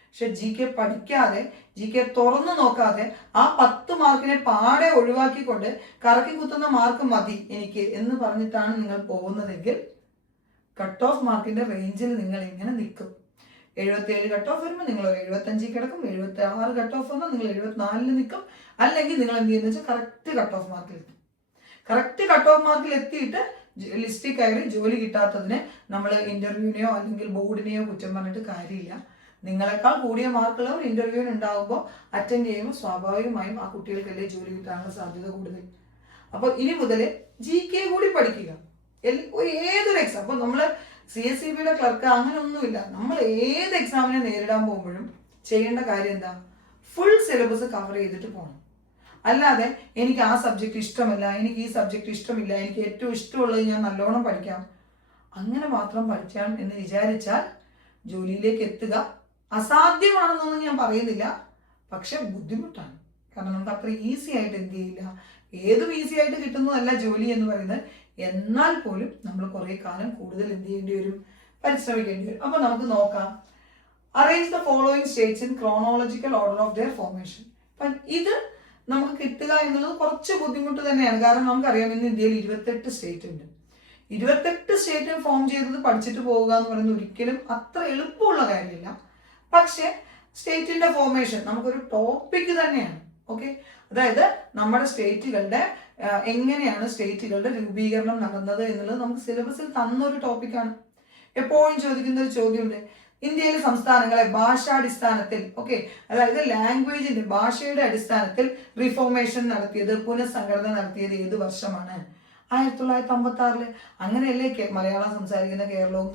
പക്ഷെ GK പഠിക്കാതെ, GK തുറന്നു നോക്കാതെ ആ 10 മാർക്കിനെ പാടെ ഒഴിവാക്കിക്കൊണ്ട് കറക്കി കുത്തുന്ന മാർക്ക് മതി എനിക്ക് എന്ന് പറഞ്ഞിട്ടാണ് നിങ്ങൾ പോകുന്നതെങ്കിൽ കട്ട് ഓഫ് മാർക്കിന്റെ റേഞ്ചിൽ നിങ്ങൾ എങ്ങനെ നിൽക്കും? 77 കട്ട് ഓഫ് വരുമ്പോൾ നിങ്ങൾ 75 കിടക്കും, 76 കട്ട് ഓഫ് വന്നാൽ നിങ്ങൾ 74-ൽ നിൽക്കും. അല്ലെങ്കിൽ നിങ്ങൾ എന്ത് ചെയ്യുന്നത് വെച്ചാൽ കറക്റ്റ് കട്ട് ഓഫ് മാർക്കിൽ എത്തും. കറക്റ്റ് കട്ട് ഓഫ് മാർക്കിൽ എത്തിയിട്ട് ലിസ്റ്റിൽ കയറി ജോലി കിട്ടാത്തതിന് നമ്മൾ ഇന്റർവ്യൂവിനെയോ അല്ലെങ്കിൽ ബോർഡിനെയോ കുറ്റം പറഞ്ഞിട്ട് കാര്യമില്ല. നിങ്ങളെക്കാൾ കൂടിയ മാർക്കുള്ളവർ ഇന്റർവ്യൂവിന് ഉണ്ടാകുമ്പോൾ അറ്റൻഡ് ചെയ്യുമ്പോൾ സ്വാഭാവികമായും ആ കുട്ടികൾക്കല്ലേ ജോലി കിട്ടാനുള്ള സാധ്യത കൂടുതൽ. അപ്പോൾ ഇനി മുതൽ GK കൂടി പഠിക്കുക. ഏതൊരു എക്സാം, അപ്പോൾ നമ്മൾ CSEBയുടെ ക്ലർക്ക് അങ്ങനെയൊന്നുമില്ല. നമ്മൾ ഏത് എക്സാമിനെ നേരിടാൻ പോകുമ്പോഴും ചെയ്യേണ്ട കാര്യം എന്താ? ഫുൾ സിലബസ് കവർ ചെയ്തിട്ട് പോകണം. അല്ലാതെ എനിക്ക് ആ സബ്ജക്റ്റ് ഇഷ്ടമല്ല, എനിക്ക് ഈ സബ്ജക്റ്റ് ഇഷ്ടമില്ല, എനിക്ക് ഏറ്റവും ഇഷ്ടമുള്ളത് ഞാൻ നല്ലോണം പഠിക്കാം, അങ്ങനെ മാത്രം പഠിക്കാം എന്ന് വിചാരിച്ചാൽ ജോലിയിലേക്ക് എത്തുക അസാധ്യമാണെന്നൊന്നും ഞാൻ പറയുന്നില്ല. പക്ഷെ ബുദ്ധിമുട്ടാണ്. കാരണം നമുക്ക് അത്ര ഈസി ആയിട്ട് എന്ത് ചെയ്യില്ല, ഏതും ഈസി ആയിട്ട് കിട്ടുന്നതല്ല ജോലി എന്ന് പറയുന്നത്. എന്നാൽ പോലും നമ്മൾ കുറെ കാലം കൂടുതൽ എന്ത് ചെയ്യേണ്ടി വരും, പരിശ്രമിക്കേണ്ടി വരും. അപ്പൊ നമുക്ക് നോക്കാം. Arrange the following States in chronological order of their formation. അപ്പം ഇത് നമുക്ക് കിട്ടുക എന്നുള്ളത് കുറച്ച് ബുദ്ധിമുട്ട് തന്നെയാണ്. കാരണം നമുക്കറിയാം ഇന്ന് ഇന്ത്യയിൽ 28 സ്റ്റേറ്റ് ഉണ്ട്. 28 സ്റ്റേറ്റ് ഫോം ചെയ്തത് പഠിച്ചിട്ട് പോവുക എന്ന് പറയുന്നത് ഒരിക്കലും അത്ര എളുപ്പമുള്ള കാര്യമില്ല. പക്ഷെ സ്റ്റേറ്റിന്റെ ഫോർമേഷൻ നമുക്കൊരു ടോപ്പിക് തന്നെയാണ്. ഓക്കെ, അതായത് നമ്മുടെ സ്റ്റേറ്റുകളുടെ എങ്ങനെയാണ് സ്റ്റേറ്റുകളുടെ രൂപീകരണം നടന്നത് എന്നുള്ളത് നമുക്ക് സിലബസിൽ തന്നൊരു ടോപ്പിക്കാണ്. എപ്പോഴും ചോദിക്കുന്ന ഒരു ചോദ്യമുണ്ട്, ഇന്ത്യയിലെ സംസ്ഥാനങ്ങളെ ഭാഷാടിസ്ഥാനത്തിൽ, ഓക്കെ, അതായത് ലാംഗ്വേജിന്റെ ഭാഷയുടെ അടിസ്ഥാനത്തിൽ റിഫോർമേഷൻ നടത്തിയത്, പുനഃസംഘടന നടത്തിയത് ഏത് വർഷമാണ്? 1956. അങ്ങനെയല്ലേ മലയാളം സംസാരിക്കുന്ന കേരളവും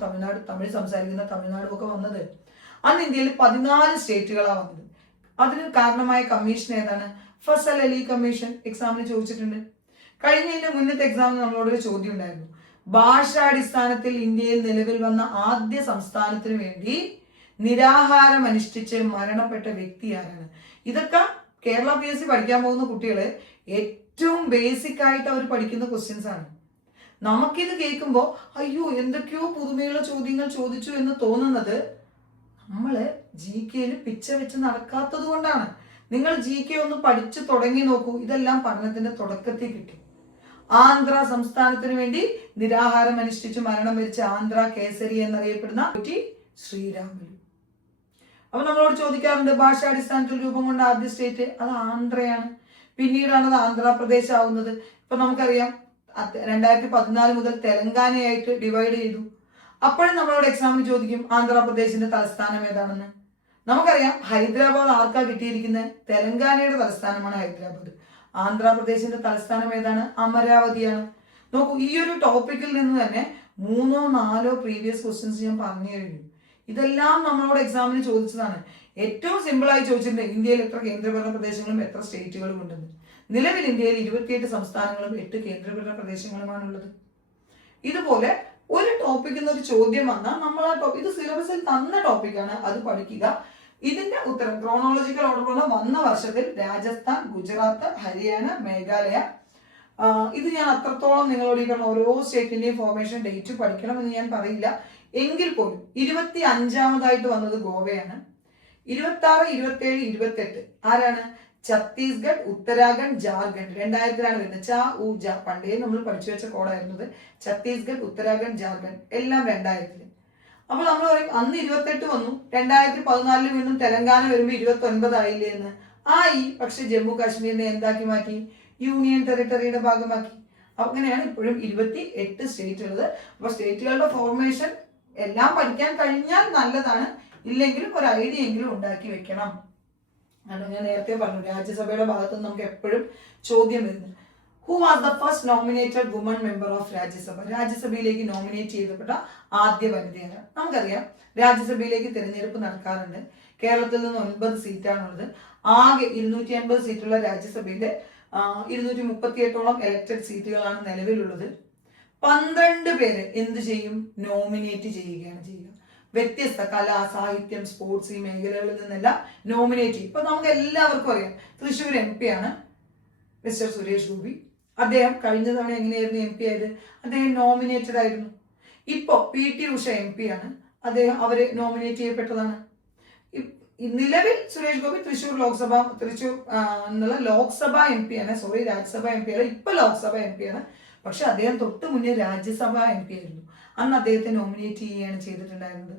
തമിഴ് സംസാരിക്കുന്ന തമിഴ്നാടും ഒക്കെ വന്നത്? അന്ന് ഇന്ത്യയിൽ 14 സ്റ്റേറ്റുകളാണ് വന്നത്. അതിന് കാരണമായ കമ്മീഷൻ ഏതാണ്? ഫസൽ അലി കമ്മീഷൻ. എക്സാമിന് ചോദിച്ചിട്ടുണ്ട്. കഴിഞ്ഞതിന്റെ മുന്നത്തെ എക്സാമിന് നമ്മളോടൊരു ചോദ്യം ഉണ്ടായിരുന്നു, ഭാഷാടിസ്ഥാനത്തിൽ ഇന്ത്യയിൽ നിലവിൽ വന്ന ആദ്യ സംസ്ഥാനത്തിന് വേണ്ടി നിരാഹാരം അനുഷ്ഠിച്ച് മരണപ്പെട്ട വ്യക്തി ആരാണ്? ഇതൊക്കെ കേരള PSC പഠിക്കാൻ പോകുന്ന കുട്ടികള് ഏറ്റവും ബേസിക് ആയിട്ട് അവർ പഠിക്കുന്ന ക്വസ്റ്റ്യൻസ് ആണ്. നമുക്കിത് കേൾക്കുമ്പോൾ അയ്യോ എന്തൊക്കെയോ പുതുമയുള്ള ചോദ്യങ്ങൾ ചോദിച്ചു എന്ന് തോന്നുന്നത് നമ്മള് GKയിൽ പിച്ച വെച്ച് നടക്കാത്തത് കൊണ്ടാണ്. നിങ്ങൾ GK ഒന്ന് പഠിച്ചു തുടങ്ങി നോക്കൂ. ഇതെല്ലാം പഠനത്തിന്റെ തുടക്കത്തിൽ കിട്ടും. ആന്ധ്ര സംസ്ഥാനത്തിന് വേണ്ടി നിരാഹാരം അനുഷ്ഠിച്ച് മരണം വരിച്ച ആന്ധ്ര കേസരി എന്നറിയപ്പെടുന്ന ശ്രീരാമുലു. അപ്പൊ നമ്മളോട് ചോദിക്കാറുണ്ട്, ഭാഷാടിസ്ഥാനത്തിൽ രൂപം കൊണ്ട ആദ്യ സ്റ്റേറ്റ്, അത് ആന്ധ്രയാണ്. പിന്നീടാണ് അത് ആന്ധ്രാപ്രദേശ് ആവുന്നത്. ഇപ്പൊ നമുക്കറിയാം 2014 മുതൽ തെലങ്കാനയായിട്ട് ഡിവൈഡ് ചെയ്തു. അപ്പോഴും നമ്മളോട് എക്സാമിന് ചോദിക്കും ആന്ധ്രാപ്രദേശിന്റെ തലസ്ഥാനം ഏതാണെന്ന്. നമുക്കറിയാം ഹൈദരാബാദ് ആർക്കാ കിട്ടിയിരിക്കുന്നത്? തെലങ്കാനയുടെ തലസ്ഥാനമാണ് ഹൈദരാബാദ്. ആന്ധ്രാപ്രദേശിന്റെ തലസ്ഥാനം ഏതാണ്? അമരാവതിയാണ്. നോക്കൂ, ഈ ഒരു ടോപ്പിക്കിൽ നിന്ന് തന്നെ 3 or 4 പ്രീവിയസ് ക്വസ്റ്റ്യൻസ് ഞാൻ പറഞ്ഞു കഴിഞ്ഞു. ഇതെല്ലാം നമ്മളോട് എക്സാമിന് ചോദിച്ചതാണ്. ഏറ്റവും സിമ്പിളായി ചോദിച്ചിട്ടുണ്ട് ഇന്ത്യയിൽ എത്ര കേന്ദ്രഭരണ പ്രദേശങ്ങളും എത്ര സ്റ്റേറ്റുകളും ഉണ്ടെന്ന്. നിലവിൽ ഇന്ത്യയിൽ 28 സംസ്ഥാനങ്ങളും 8 കേന്ദ്രഭരണ പ്രദേശങ്ങളുമാണുള്ളത്. ഇതുപോലെ ഒരു ടോപ്പിക്കിൽ നിന്ന് ഒരു ചോദ്യം വന്നാൽ നമ്മൾ ആ ടോപ്പിക്, ഇത് സിലബസിൽ തന്ന ടോപ്പിക്കാണ്, അത് പഠിക്കുക. ഇതിന്റെ ഉത്തരം ക്രോണോളജിക്കൽ ഓർഡർ വന്ന വർഷത്തിൽ രാജസ്ഥാൻ, ഗുജറാത്ത്, ഹരിയാന, മേഘാലയ. ഇത് ഞാൻ അത്രത്തോളം നിങ്ങളോട് ഈ പറഞ്ഞ ഓരോ സ്റ്റേറ്റിന്റെയും ഫോർമേഷൻ ഡേറ്റ് പഠിക്കണം എന്ന് ഞാൻ പറയില്ല. എങ്കിൽ പോലും 25ാമതായിട്ട് വന്നത് ഗോവയാണ്. 26, 27, 28 ആരാണ്? ഛത്തീസ്ഗഡ്, ഉത്തരാഖണ്ഡ്, ജാർഖണ്ഡ്. 2000-ലാണ് വരുന്നത്. പണ്ടേ നമ്മൾ പഠിച്ചു വെച്ച കോഡായിരുന്നത്. ഛത്തീസ്ഗഡ്, ഉത്തരാഖണ്ഡ്, ജാർഖണ്ഡ് എല്ലാം 2000-ല്. അപ്പൊ നമ്മൾ പറയും അന്ന് 28 വന്നു, 2014 വീണ്ടും തെലങ്കാന വരുമ്പോ 29 ആയില്ലേ എന്ന്. ആയി, പക്ഷെ ജമ്മു കാശ്മീരിനെ എന്താക്കി മാറ്റി? യൂണിയൻ ടെറിട്ടറിയുടെ ഭാഗമാക്കി. അങ്ങനെയാണ് ഇപ്പോഴും 28 സ്റ്റേറ്റ് ഉള്ളത്. അപ്പൊ സ്റ്റേറ്റുകളുടെ ഫോർമേഷൻ എല്ലാം പഠിക്കാൻ കഴിഞ്ഞാൽ നല്ലതാണ്, ഇല്ലെങ്കിലും ഒരു ഐഡിയ എങ്കിലും ഉണ്ടാക്കി വെക്കണം. കാരണം ഞാൻ നേരത്തെ പറഞ്ഞു, രാജ്യസഭയുടെ ഭാഗത്ത് നമുക്ക് എപ്പോഴും ചോദ്യം വരുന്നു. Who was the first nominated woman member of Rajya Sabha? രാജ്യസഭയിലേക്ക് നോമിനേറ്റ് ചെയ്യപ്പെട്ട ആദ്യ വനിതയാണ്. നമുക്കറിയാം രാജ്യസഭയിലേക്ക് തിരഞ്ഞെടുപ്പ് നടക്കാറുണ്ട്. കേരളത്തിൽ നിന്ന് 9 സീറ്റാണുള്ളത്. ആകെ 250 സീറ്റുള്ള രാജ്യസഭയിലെ 238ഓളം എലക്റ്റഡ് സീറ്റുകളാണ് നിലവിലുള്ളത്. 12 പേര് എന്ത് ചെയ്യും? നോമിനേറ്റ് ചെയ്യുകയാണ് ചെയ്യുക. വ്യത്യസ്ത കലാ, സാഹിത്യം, സ്പോർട്സ് ഈ മേഖലകളിൽ നിന്നെല്ലാം നോമിനേറ്റ് ചെയ്യും. ഇപ്പൊ നമുക്ക് എല്ലാവർക്കും അറിയാം, തൃശ്ശൂർ MP ആണ് മിസ്റ്റർ സുരേഷ് ഗോപി. അദ്ദേഹം കഴിഞ്ഞ തവണ എങ്ങനെയായിരുന്നു MP ആയത്? അദ്ദേഹം നോമിനേറ്റഡ് ആയിരുന്നു. ഇപ്പൊ PT ഉഷ MP ആണ്, അവര് നോമിനേറ്റ് ചെയ്യപ്പെട്ടതാണ്. നിലവിൽ സുരേഷ് ഗോപി തൃശ്ശൂർ എന്നുള്ള ലോക്സഭ MP ആണ്. സോറി, രാജ്യസഭ MP അല്ല, ഇപ്പൊ ലോക്സഭ MP ആണ്. പക്ഷെ അദ്ദേഹം തൊട്ട് മുന്നേ രാജ്യസഭ MP ആയിരുന്നു. അന്ന് അദ്ദേഹത്തെ നോമിനേറ്റ് ചെയ്യുകയാണ് ചെയ്തിട്ടുണ്ടായിരുന്നത്.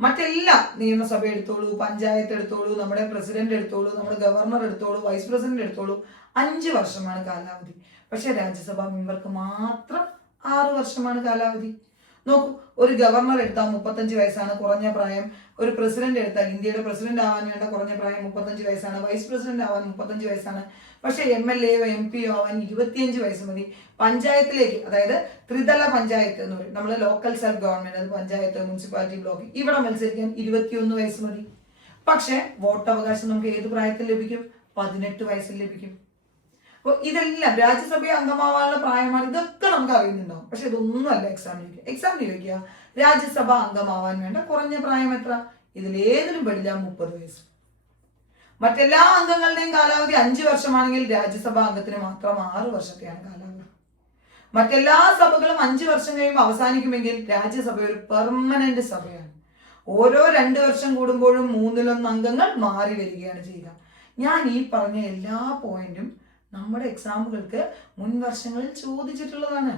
മറ്റെല്ലാ നിയമസഭ എടുത്തോളൂ, പഞ്ചായത്ത് എടുത്തോളൂ, നമ്മുടെ പ്രസിഡന്റ് എടുത്തോളൂ, നമ്മുടെ ഗവർണർ എടുത്തോളൂ, വൈസ് പ്രസിഡന്റ് എടുത്തോളൂ, 5 വർഷമാണ് കാലാവധി. പക്ഷെ രാജ്യസഭാ മെമ്പർക്ക് മാത്രം 6 വർഷമാണ് കാലാവധി. നോക്കൂ, ഒരു ഗവർണർ എടുത്താൽ 35 വയസ്സാണ് കുറഞ്ഞ പ്രായം. ഒരു പ്രസിഡന്റ് എടുത്താൽ, ഇന്ത്യയുടെ പ്രസിഡന്റ് ആവാൻ വേണ്ട കുറഞ്ഞ പ്രായം 35 വയസ്സാണ്. വൈസ് പ്രസിഡന്റ് ആവാൻ 35 വയസ്സാണ്. പക്ഷെ MLA യോ MP യോ ആവാൻ 25 വയസ്സ് മതി. പഞ്ചായത്തിലേക്ക്, അതായത് ത്രിതല പഞ്ചായത്ത് എന്ന് പറയും, നമ്മൾ ലോക്കൽ സെൽഫ് ഗവൺമെന്റ്, അത് പഞ്ചായത്ത്, മുനിസിപ്പാലിറ്റി, ബ്ലോക്ക്, ഇവിടെ മത്സരിക്കാൻ 21 വയസ്സ് മതി. പക്ഷെ വോട്ടവകാശം നമുക്ക് ഏത് പ്രായത്തിൽ ലഭിക്കും? 18 വയസ്സിൽ ലഭിക്കും. അപ്പോൾ ഇതെല്ലാം രാജ്യസഭയെ അംഗമാവാനുള്ള പ്രായമാണ്. ഇതൊക്കെ നമുക്ക് അറിയുന്നുണ്ടാവും. പക്ഷെ ഇതൊന്നും അല്ല എക്സാമിന് ചോദിക്കുക. രാജ്യസഭ അംഗമാവാൻ വേണ്ട കുറഞ്ഞ പ്രായം എത്ര? ഇതിലേതിലും പെടില്ല 30 വയസ്സ്. മറ്റെല്ലാ അംഗങ്ങളുടെയും കാലാവധി 5 വർഷമാണെങ്കിൽ രാജ്യസഭാ അംഗത്തിന് മാത്രം 6 വർഷത്തെയാണ് കാലാവധി. മറ്റെല്ലാ സഭകളും 5 വർഷം കഴിയുമ്പോൾ അവസാനിക്കുമെങ്കിൽ രാജ്യസഭ ഒരു പെർമനന്റ് സഭയാണ്. ഓരോ 2 വർഷം കൂടുമ്പോഴും 1/3 അംഗങ്ങൾ മാറി വരികയാണ് ചെയ്യുക. ഞാൻ ഈ പറഞ്ഞ എല്ലാ പോയിന്റും നമ്മുടെ എക്സാമുകൾക്ക് മുൻ വർഷങ്ങളിൽ ചോദിച്ചിട്ടുള്ളതാണ്.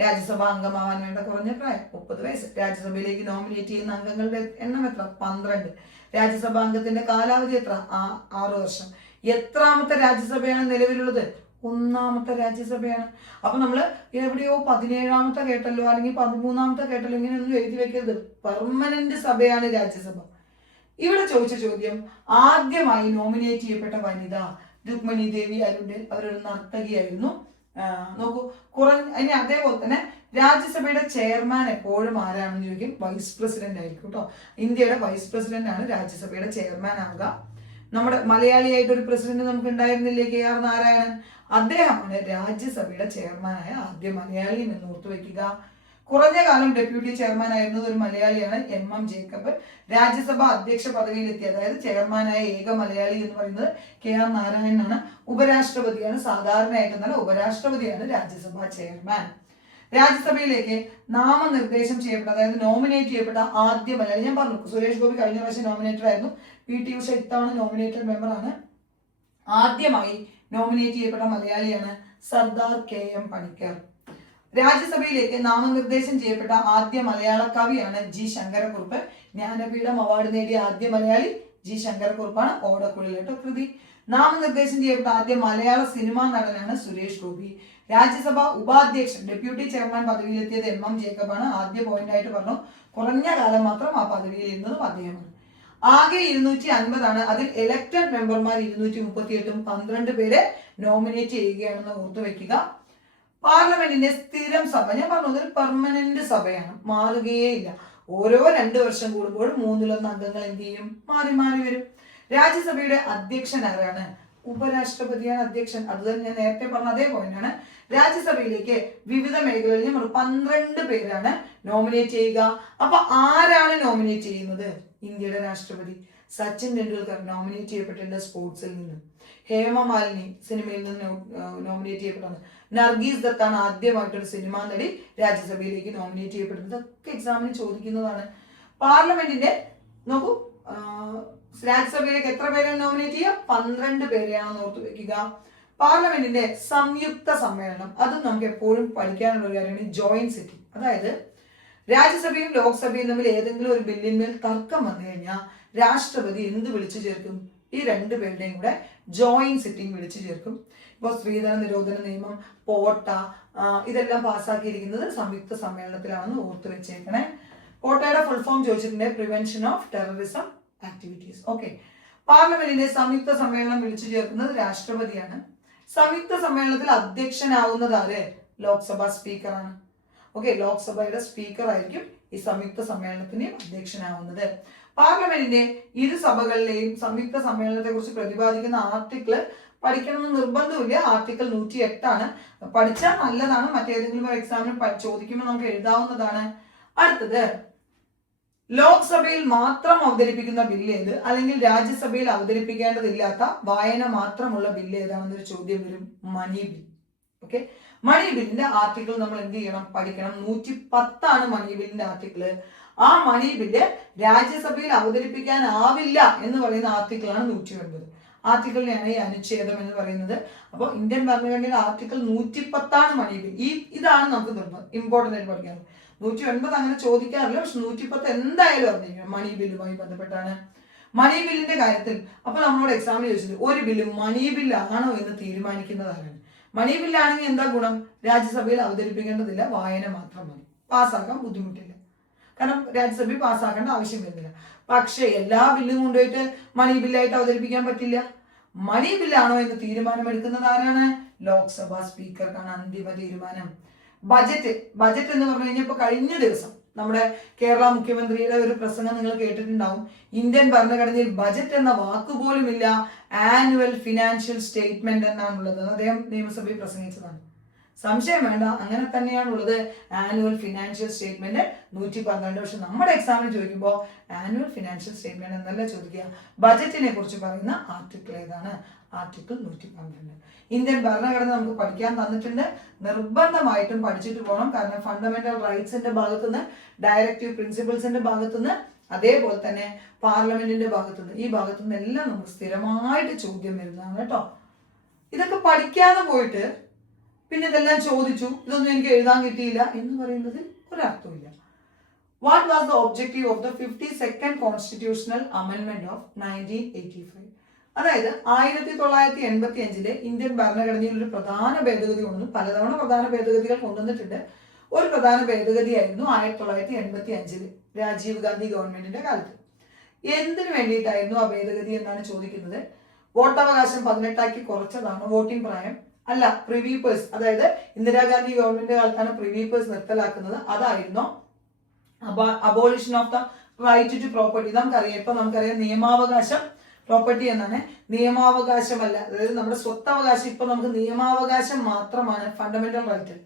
രാജ്യസഭ അംഗമാവാൻ വേണ്ട കുറഞ്ഞ പ്രായം 30 വയസ്സ്. രാജ്യസഭയിലേക്ക് നോമിനേറ്റ് ചെയ്യുന്ന അംഗങ്ങളുടെ എണ്ണം എത്ര? 12. രാജ്യസഭാ അംഗത്തിന്റെ കാലാവധി എത്ര? 6 വർഷം. എത്രാമത്തെ രാജ്യസഭയാണ് നിലവിലുള്ളത്? 1ാമത്തെ രാജ്യസഭയാണ്. അപ്പൊ നമ്മൾ എവിടെയോ 17ാമത്തെ കേട്ടല്ലോ, അല്ലെങ്കിൽ 13ാമത്തെ കേട്ടല്ലോ, ഇങ്ങനെയൊന്നും എഴുതി വെക്കരുത്. പെർമനന്റ് സഭയാണ് രാജ്യസഭ. ഇവിടെ ചോദിച്ച ചോദ്യം, ആദ്യമായി നോമിനേറ്റ് ചെയ്യപ്പെട്ട വനിത രുക്മിണി ദേവി അരുണ്ട്. അവരൊരു നർത്തകിയായിരുന്നു. നോക്കൂ, ഇനി അതേപോലെ തന്നെ രാജ്യസഭയുടെ ചെയർമാൻ എപ്പോഴും ആരാണെന്ന് ചോദിക്കും? വൈസ് പ്രസിഡന്റ് ആയിരിക്കും കേട്ടോ. ഇന്ത്യയുടെ വൈസ് പ്രസിഡന്റ് ആണ് രാജ്യസഭയുടെ ചെയർമാൻ ആവുക. നമ്മുടെ മലയാളിയായിട്ട് ഒരു പ്രസിഡന്റ് നമുക്ക് ഉണ്ടായിരുന്നില്ലേ, KR നാരായണൻ? അദ്ദേഹമാണ് രാജ്യസഭയുടെ ചെയർമാനായ ആദ്യ മലയാളി എന്ന് ഓർത്തു വെക്കുക. കുറഞ്ഞ കാലം ഡെപ്യൂട്ടി ചെയർമാൻ ആയിരുന്നത് ഒരു മലയാളിയാണ്, MM ജേക്കബ്. രാജ്യസഭ അധ്യക്ഷ പദവിയിലെത്തി, അതായത് ചെയർമാനായ ഏക മലയാളി എന്ന് പറയുന്നത് KR നാരായണനാണ്. ഉപരാഷ്ട്രപതിയാണ്, സാധാരണയായിട്ട് ഉപരാഷ്ട്രപതിയാണ് രാജ്യസഭാ ചെയർമാൻ. രാജ്യസഭയിലേക്ക് നാമനിർദ്ദേശം ചെയ്യപ്പെട്ട, അതായത് നോമിനേറ്റ് ചെയ്യപ്പെട്ട ആദ്യ മലയാളി, ഞാൻ പറഞ്ഞു സുരേഷ് ഗോപി കഴിഞ്ഞ പ്രാവശ്യം നോമിനേറ്റഡ് ആയിരുന്നു. PT ഉഷ ഇത്തവണ നോമിനേറ്റഡ് മെമ്പർ ആണ്. ആദ്യമായി നോമിനേറ്റ് ചെയ്യപ്പെട്ട മലയാളിയാണ് സർദാർ KM പണിക്കർ. രാജ്യസഭയിലേക്ക് നാമനിർദ്ദേശം ചെയ്യപ്പെട്ട ആദ്യ മലയാള കവിയാണ് G ശങ്കരക്കുറുപ്പ്. ജ്ഞാനപീഠം അവാർഡ് നേടിയ ആദ്യ മലയാളി G ശങ്കരക്കുറുപ്പാണ്. ഓടക്കുഴലിട്ടോ കൃതി. നാമനിർദ്ദേശം ചെയ്യപ്പെട്ട ആദ്യ മലയാള സിനിമാ നടനാണ് സുരേഷ് ഗോപി. രാജ്യസഭ ഉപാധ്യക്ഷൻ, ഡെപ്യൂട്ടി ചെയർമാൻ പദവിയിലെത്തിയത് MM ജേക്കബാണ്. ആദ്യ പോയിന്റ് ആയിട്ട് പറഞ്ഞു, കുറഞ്ഞ കാലം മാത്രം ആ പദവിയിൽ ഇരുന്നതും അദ്ദേഹമാണ്. ആകെ 250 ആണ്. അതിൽ എലക്റ്റഡ് മെമ്പർമാർ 238ഉം 12 പേരെ നോമിനേറ്റ് ചെയ്യുകയാണെന്ന് ഓർത്തു വെക്കുക. പാർലമെന്റിന്റെ സ്ഥിരം സഭ, ഞാൻ പറഞ്ഞത് ഒരു പെർമനന്റ് സഭയാണ്, മാറുകയേ ഇല്ല. ഓരോ 2 വർഷം കൂടുമ്പോഴും 1/3 അംഗങ്ങൾ എന്ത് ചെയ്യും? മാറി മാറി വരും. രാജ്യസഭയുടെ അധ്യക്ഷൻ ആരാണ്? ഉപരാഷ്ട്രപതിയാണ് അധ്യക്ഷൻ. അത് തന്നെ ഞാൻ നേരത്തെ പറഞ്ഞ അതേ പോയിന്റാണ്. രാജ്യസഭയിലേക്ക് വിവിധ മേഖലകളിൽ 12 പേരാണ് നോമിനേറ്റ് ചെയ്യുക. അപ്പൊ ആരാണ് നോമിനേറ്റ് ചെയ്യുന്നത്? ഇന്ത്യയുടെ രാഷ്ട്രപതി. സച്ചിൻ ടെണ്ടുൽക്കർ നോമിനേറ്റ് ചെയ്യപ്പെട്ടിട്ടുണ്ട് സ്പോർട്സിൽ നിന്ന്. ഹേമമാലിനി സിനിമയിൽ നിന്ന് നോമിനേറ്റ് ചെയ്യപ്പെട്ടതാണ്. നർഗീസ് ദത്താണ് ആദ്യമായിട്ടൊരു സിനിമാ നടി രാജ്യസഭയിലേക്ക് നോമിനേറ്റ് ചെയ്യപ്പെടുന്നത്. ഇതൊക്കെ എക്സാമിന് ചോദിക്കുന്നതാണ്. പാർലമെന്റിന്റെ നോക്കൂ, രാജ്യസഭയിലേക്ക് എത്ര പേരാണ് നോമിനേറ്റ് ചെയ്യുക? 12 പേരെയാണെന്ന് ഓർത്തു വെക്കുക. പാർലമെന്റിന്റെ സംയുക്ത സമ്മേളനം, അതും നമുക്ക് എപ്പോഴും പഠിക്കാനുള്ള ഒരു കാര്യമാണ്. ജോയിന്റ് സിറ്റിംഗ്, അതായത് രാജ്യസഭയും ലോക്സഭയും തമ്മിൽ ഏതെങ്കിലും ഒരു ബില്ലിന്മേൽ തർക്കം വന്നു കഴിഞ്ഞാൽ രാഷ്ട്രപതി എന്ത് വിളിച്ചു ചേർക്കും? ഈ 2 പേരുടെയും കൂടെ ജോയിന്റ് സിറ്റിംഗ് വിളിച്ചു ചേർക്കും. ഇപ്പോൾ സ്ത്രീധന നിരോധന നിയമം, പോട്ട, ഇതെല്ലാം പാസ്സാക്കിയിരിക്കുന്നത് സംയുക്ത സമ്മേളനത്തിലാണെന്ന് ഓർത്ത് വെച്ചേക്കണേ. പോട്ടയുടെ ഫുൾ ഫോം ചോദിച്ചിട്ടുണ്ട്, prevention of terrorism activities. Okay. പാർലമെന്റിന്റെ സംയുക്ത സമ്മേളനം വിളിച്ചു ചേർക്കുന്നത് രാഷ്ട്രപതിയാണ്. സംയുക്ത സമ്മേളനത്തിൽ അധ്യക്ഷനാവുന്നത് ആര്? ലോക്സഭാ സ്പീക്കറാണ്. ഓക്കെ, ലോക്സഭയുടെ സ്പീക്കർ ആയിരിക്കും ഈ സംയുക്ത സമ്മേളനത്തിന് അധ്യക്ഷനാവുന്നത്. പാർലമെന്റിന്റെ ഇരു സഭകളിലെയും സംയുക്ത സമ്മേളനത്തെ കുറിച്ച് പ്രതിപാദിക്കുന്ന ആർട്ടിക്കിൾ പഠിക്കണമെന്ന് നിർബന്ധമില്ല. ആർട്ടിക്കിൾ 108 ആണ്. പഠിച്ചാൽ നല്ലതാണ്. മറ്റേതെങ്കിലും ഒരു എക്സാമിന് ചോദിക്കുമ്പോൾ നമുക്ക് എഴുതാവുന്നതാണ്. അടുത്തത്, ലോക്സഭയിൽ മാത്രം അവതരിപ്പിക്കുന്ന ബില്ല് ഏത്? അല്ലെങ്കിൽ രാജ്യസഭയിൽ അവതരിപ്പിക്കേണ്ടതില്ലാത്ത വായന മാത്രമുള്ള ബില്ല് ഏതാണെന്നൊരു ചോദ്യം വരും. Money bill. ഓക്കെ, മണി ബില്ലിന്റെ ആർട്ടിക്കിൾ നമ്മൾ എന്ത് ചെയ്യണം? പഠിക്കണം. 110 മണി ബില്ലിന്റെ ആർട്ടിക്കിള്. ആ മണി ബില്ല് രാജ്യസഭയിൽ അവതരിപ്പിക്കാനാവില്ല എന്ന് പറയുന്ന ആർട്ടിക്കിളാണ് 109. ആർട്ടിക്കിളിനെയാണ് ഈ അനുച്ഛേദം എന്ന് പറയുന്നത്. അപ്പോൾ ഇന്ത്യൻ ഭരണഘടനയുടെ ആർട്ടിക്കിൾ 110 മണി ബിൽ. ഇതാണ് നമുക്ക് ഇമ്പോർട്ടൻ്റ് ആയിട്ട് പഠിക്കാറ്. 109 അങ്ങനെ ചോദിക്കാറില്ല, പക്ഷെ 110 എന്തായാലും അറിഞ്ഞിരിക്കണം. മണി ബില്ലുമായി ബന്ധപ്പെട്ടാണ്. മണി ബില്ലിന്റെ കാര്യത്തിൽ അപ്പൊ നമ്മളോട് എക്സാമിന് ചോദിച്ചത്, ഒരു ബില്ല് മണി ബില്ലാണോ എന്ന് തീരുമാനിക്കുന്നത് ആരാണ്? മണി ബില്ലാണെങ്കിൽ എന്താ ഗുണം? രാജ്യസഭയിൽ അവതരിപ്പിക്കേണ്ടതില്ല, വായന മാത്രം മതി, പാസ്സാക്കാൻ ബുദ്ധിമുട്ടില്ല. കാരണം രാജ്യസഭയിൽ പാസ്സാക്കേണ്ട ആവശ്യം വരുന്നില്ല. പക്ഷെ എല്ലാ ബില്ലും കൊണ്ടുപോയിട്ട് മണി ബില്ലായിട്ട് അവതരിപ്പിക്കാൻ പറ്റില്ല. മണി ബില്ലാണോ എന്ന് തീരുമാനമെടുക്കുന്നത് ആരാണ്? ലോക്സഭാ സ്പീക്കർക്കാണ് അന്തിമ തീരുമാനം. ബജറ്റ് എന്ന് പറഞ്ഞു കഴിഞ്ഞാൽ ഇപ്പൊ കഴിഞ്ഞ ദിവസം നമ്മുടെ കേരള മുഖ്യമന്ത്രിയുടെ ഒരു പ്രസംഗം നിങ്ങൾ കേട്ടിട്ടുണ്ടാവും. ഇന്ത്യൻ ഭരണഘടനയിൽ ബജറ്റ് എന്ന വാക്കുപോലും ഇല്ല, ആനുവൽ ഫിനാൻഷ്യൽ സ്റ്റേറ്റ്മെന്റ് എന്നാണുള്ളത്. അദ്ദേഹം നിയമസഭയിൽ പ്രസംഗിച്ചതാണ്. സംശയം വേണ്ട, അങ്ങനെ തന്നെയാണുള്ളത്. Annual financial statement 112. പക്ഷെ നമ്മുടെ എക്സാമിന് ചോദിക്കുമ്പോൾ ആനുവൽ ഫിനാൻഷ്യൽ സ്റ്റേറ്റ്മെന്റ് എന്നല്ല ചോദിക്കുക. ബജറ്റിനെ കുറിച്ച് പറയുന്ന ആർട്ടിക്കിൾ ഏതാണ്? ആർട്ടിക്കിൾ 112. ഇന്ത്യൻ ഭരണഘടന നമുക്ക് പഠിക്കാൻ തന്നിട്ടുണ്ട്. നിർബന്ധമായിട്ടും പഠിച്ചിട്ട് പോകണം. കാരണം ഫണ്ടമെന്റൽ റൈറ്റ്സിന്റെ ഭാഗത്തുനിന്ന്, ഡയറക്റ്റീവ് പ്രിൻസിപ്പിൾസിന്റെ ഭാഗത്തുനിന്ന്, അതേപോലെ തന്നെ പാർലമെന്റിന്റെ ഭാഗത്തുനിന്ന്, ഈ ഭാഗത്തുനിന്ന് എല്ലാം നമുക്ക് സ്ഥിരമായിട്ട് ചോദ്യം വരുന്നതാണ് കേട്ടോ. ഇതൊക്കെ പഠിക്കാതെ പോയിട്ട് പിന്നെ ഇതെല്ലാം ചോദിച്ചു, ഇതൊന്നും എനിക്ക് എഴുതാൻ കിട്ടിയില്ല എന്ന് പറയുന്നതിൽ ഒരർത്ഥമില്ല. What was the objective of the 52nd constitutional അമെൻമെന്റ് ഓഫ് 1985? അതായത് 1985 ഇന്ത്യൻ ഭരണഘടനയിൽ ഒരു പ്രധാന ഭേദഗതി കൊണ്ടു. പലതവണ പ്രധാന ഭേദഗതികൾ കൊണ്ടുവന്നിട്ടുണ്ട്. ഒരു പ്രധാന ഭേദഗതിയായിരുന്നു 1985 രാജീവ് ഗാന്ധി ഗവൺമെന്റിന്റെ കാലത്ത്. എന്തിനു വേണ്ടിയിട്ടായിരുന്നു ആ ഭേദഗതി എന്നാണ് ചോദിക്കുന്നത്. വോട്ടവകാശം 18 കുറച്ചതാണ്. വോട്ടിംഗ് പ്രായം അല്ല, പ്രിവി പേഴ്സ്. അതായത് ഇന്ദിരാഗാന്ധി ഗവൺമെന്റ് കാലത്താണ് പ്രിവി പേഴ്സ് നിർത്തലാക്കുന്നത്. അതായിരുന്നു abolition of the right to property. നമുക്കറിയാം നിയമാവകാശം പ്രോപ്പർട്ടി എന്നാണ്. നിയമാവകാശമല്ല, അതായത് നമ്മുടെ സ്വത്തവകാശം ഇപ്പൊ നമുക്ക് നിയമാവകാശം മാത്രമാണ്, ഫണ്ടമെന്റൽ റൈറ്റ്.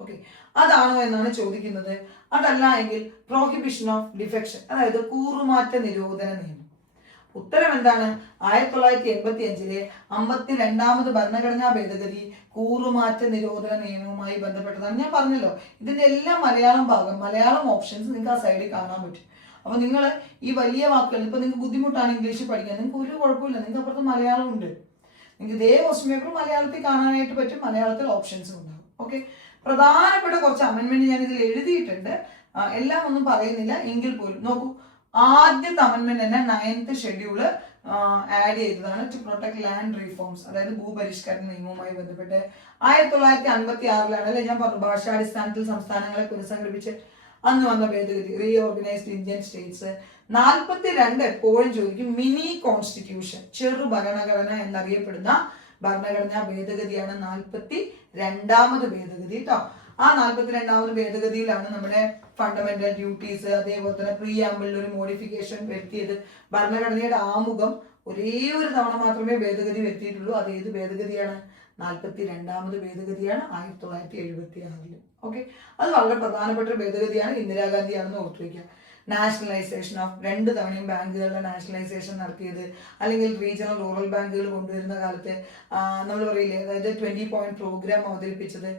ഓക്കെ, അതാണോ എന്നാണ് ചോദിക്കുന്നത്. അതല്ല എങ്കിൽ പ്രോഹിബിഷൻ ഓഫ് ഡിഫെക്ഷൻ, അതായത് കൂറുമാറ്റ നിരോധന നിയമം. ഉത്തരം എന്താണ്? 1985 52ാമത് ഭരണഘടനാ ഭേദഗതി കൂറുമാറ്റ നിരോധന നിയമവുമായി ബന്ധപ്പെട്ടതാണ്. ഞാൻ പറഞ്ഞല്ലോ, ഇതിന്റെ എല്ലാം മലയാളം ഓപ്ഷൻസ് നിങ്ങൾക്ക് ആ സൈഡിൽ കാണാൻ പറ്റും. അപ്പൊ നിങ്ങൾ ഈ വലിയ വാക്കുകൾ, ഇപ്പൊ നിങ്ങൾക്ക് ബുദ്ധിമുട്ടാണ് ഇംഗ്ലീഷ് പഠിക്കാൻ, നിങ്ങൾക്ക് ഒരു കുഴപ്പമില്ല, നിങ്ങൾക്ക് അപ്പുറത്ത് മലയാളം ഉണ്ട്. നിങ്ങൾക്ക് ഇതേ ക്വസ്റ്റ്യൻ പേപ്പർ മലയാളത്തിൽ കാണാനായിട്ട് പറ്റും, മലയാളത്തിൽ ഓപ്ഷൻസും ഉണ്ടാകും. ഓക്കെ, പ്രധാനപ്പെട്ട കുറച്ച് അമെന്റ്മെന്റ് ഞാൻ ഇതിൽ എഴുതിയിട്ടുണ്ട്. എല്ലാം ഒന്നും പറയുന്നില്ല എങ്കിൽ പോലും നോക്കൂ. ആദ്യത്തെ അമെന്റ്മെന്റ് തന്നെ 9th ഷെഡ്യൂള് ആഡ് ചെയ്തതാണ്. ടു പ്രൊട്ടക്ട് ലാൻഡ് റീഫോംസ്, അതായത് ഭൂപരിഷ്കരണ നിയമവുമായി ബന്ധപ്പെട്ട് 1956 അല്ലെ ഞാൻ പറഞ്ഞു, ഭാഷാടിസ്ഥാനത്തിൽ സംസ്ഥാനങ്ങളെ പുനഃസംഘടിപ്പിച്ച് അന്ന് വന്ന ഭേദഗതി, റീഓർഗനൈസ്ഡ് ഇന്ത്യൻ സ്റ്റേറ്റ്സ്. 42 എപ്പോഴും ചോദിക്കും. മിനി കോൺസ്റ്റിറ്റ്യൂഷൻ, ചെറു ഭരണഘടന എന്നറിയപ്പെടുന്ന ഭരണഘടനാ ഭേദഗതിയാണ് 42ാമത് ഭേദഗതി കേട്ടോ. ആ 42ാമത് ഭേദഗതിയിലാണ് നമ്മുടെ ഫണ്ടമെന്റൽ ഡ്യൂട്ടീസ്, അതേപോലെ തന്നെ പ്രിയാമ്പിളിൽ ഒരു മോഡിഫിക്കേഷൻ വരുത്തിയത്. ഭരണഘടനയുടെ ആമുഖം ഒരേ ഒരു തവണ മാത്രമേ ഭേദഗതി വരുത്തിയിട്ടുള്ളൂ. അത് ഏത് ഭേദഗതിയാണ്? 42ാമത് ഭേദഗതിയാണ് 1976. ഓക്കെ, അത് വളരെ പ്രധാനപ്പെട്ട ഒരു ഭേദഗതിയാണ്. ഇന്ദിരാഗാന്ധിയാണെന്ന് ഓർത്തു വയ്ക്കുക. നാഷണലൈസേഷൻ ഓഫ് 2 തവണയും ബാങ്കുകളുടെ നാഷണലൈസേഷൻ നടത്തിയത്, അല്ലെങ്കിൽ റീജിയണൽ റൂറൽ ബാങ്കുകൾ കൊണ്ടുവരുന്ന കാലത്ത് നമ്മൾ പറയില്ലേ, അതായത് 20 പോയിന്റ് പ്രോഗ്രാം അവതരിപ്പിച്ചത്,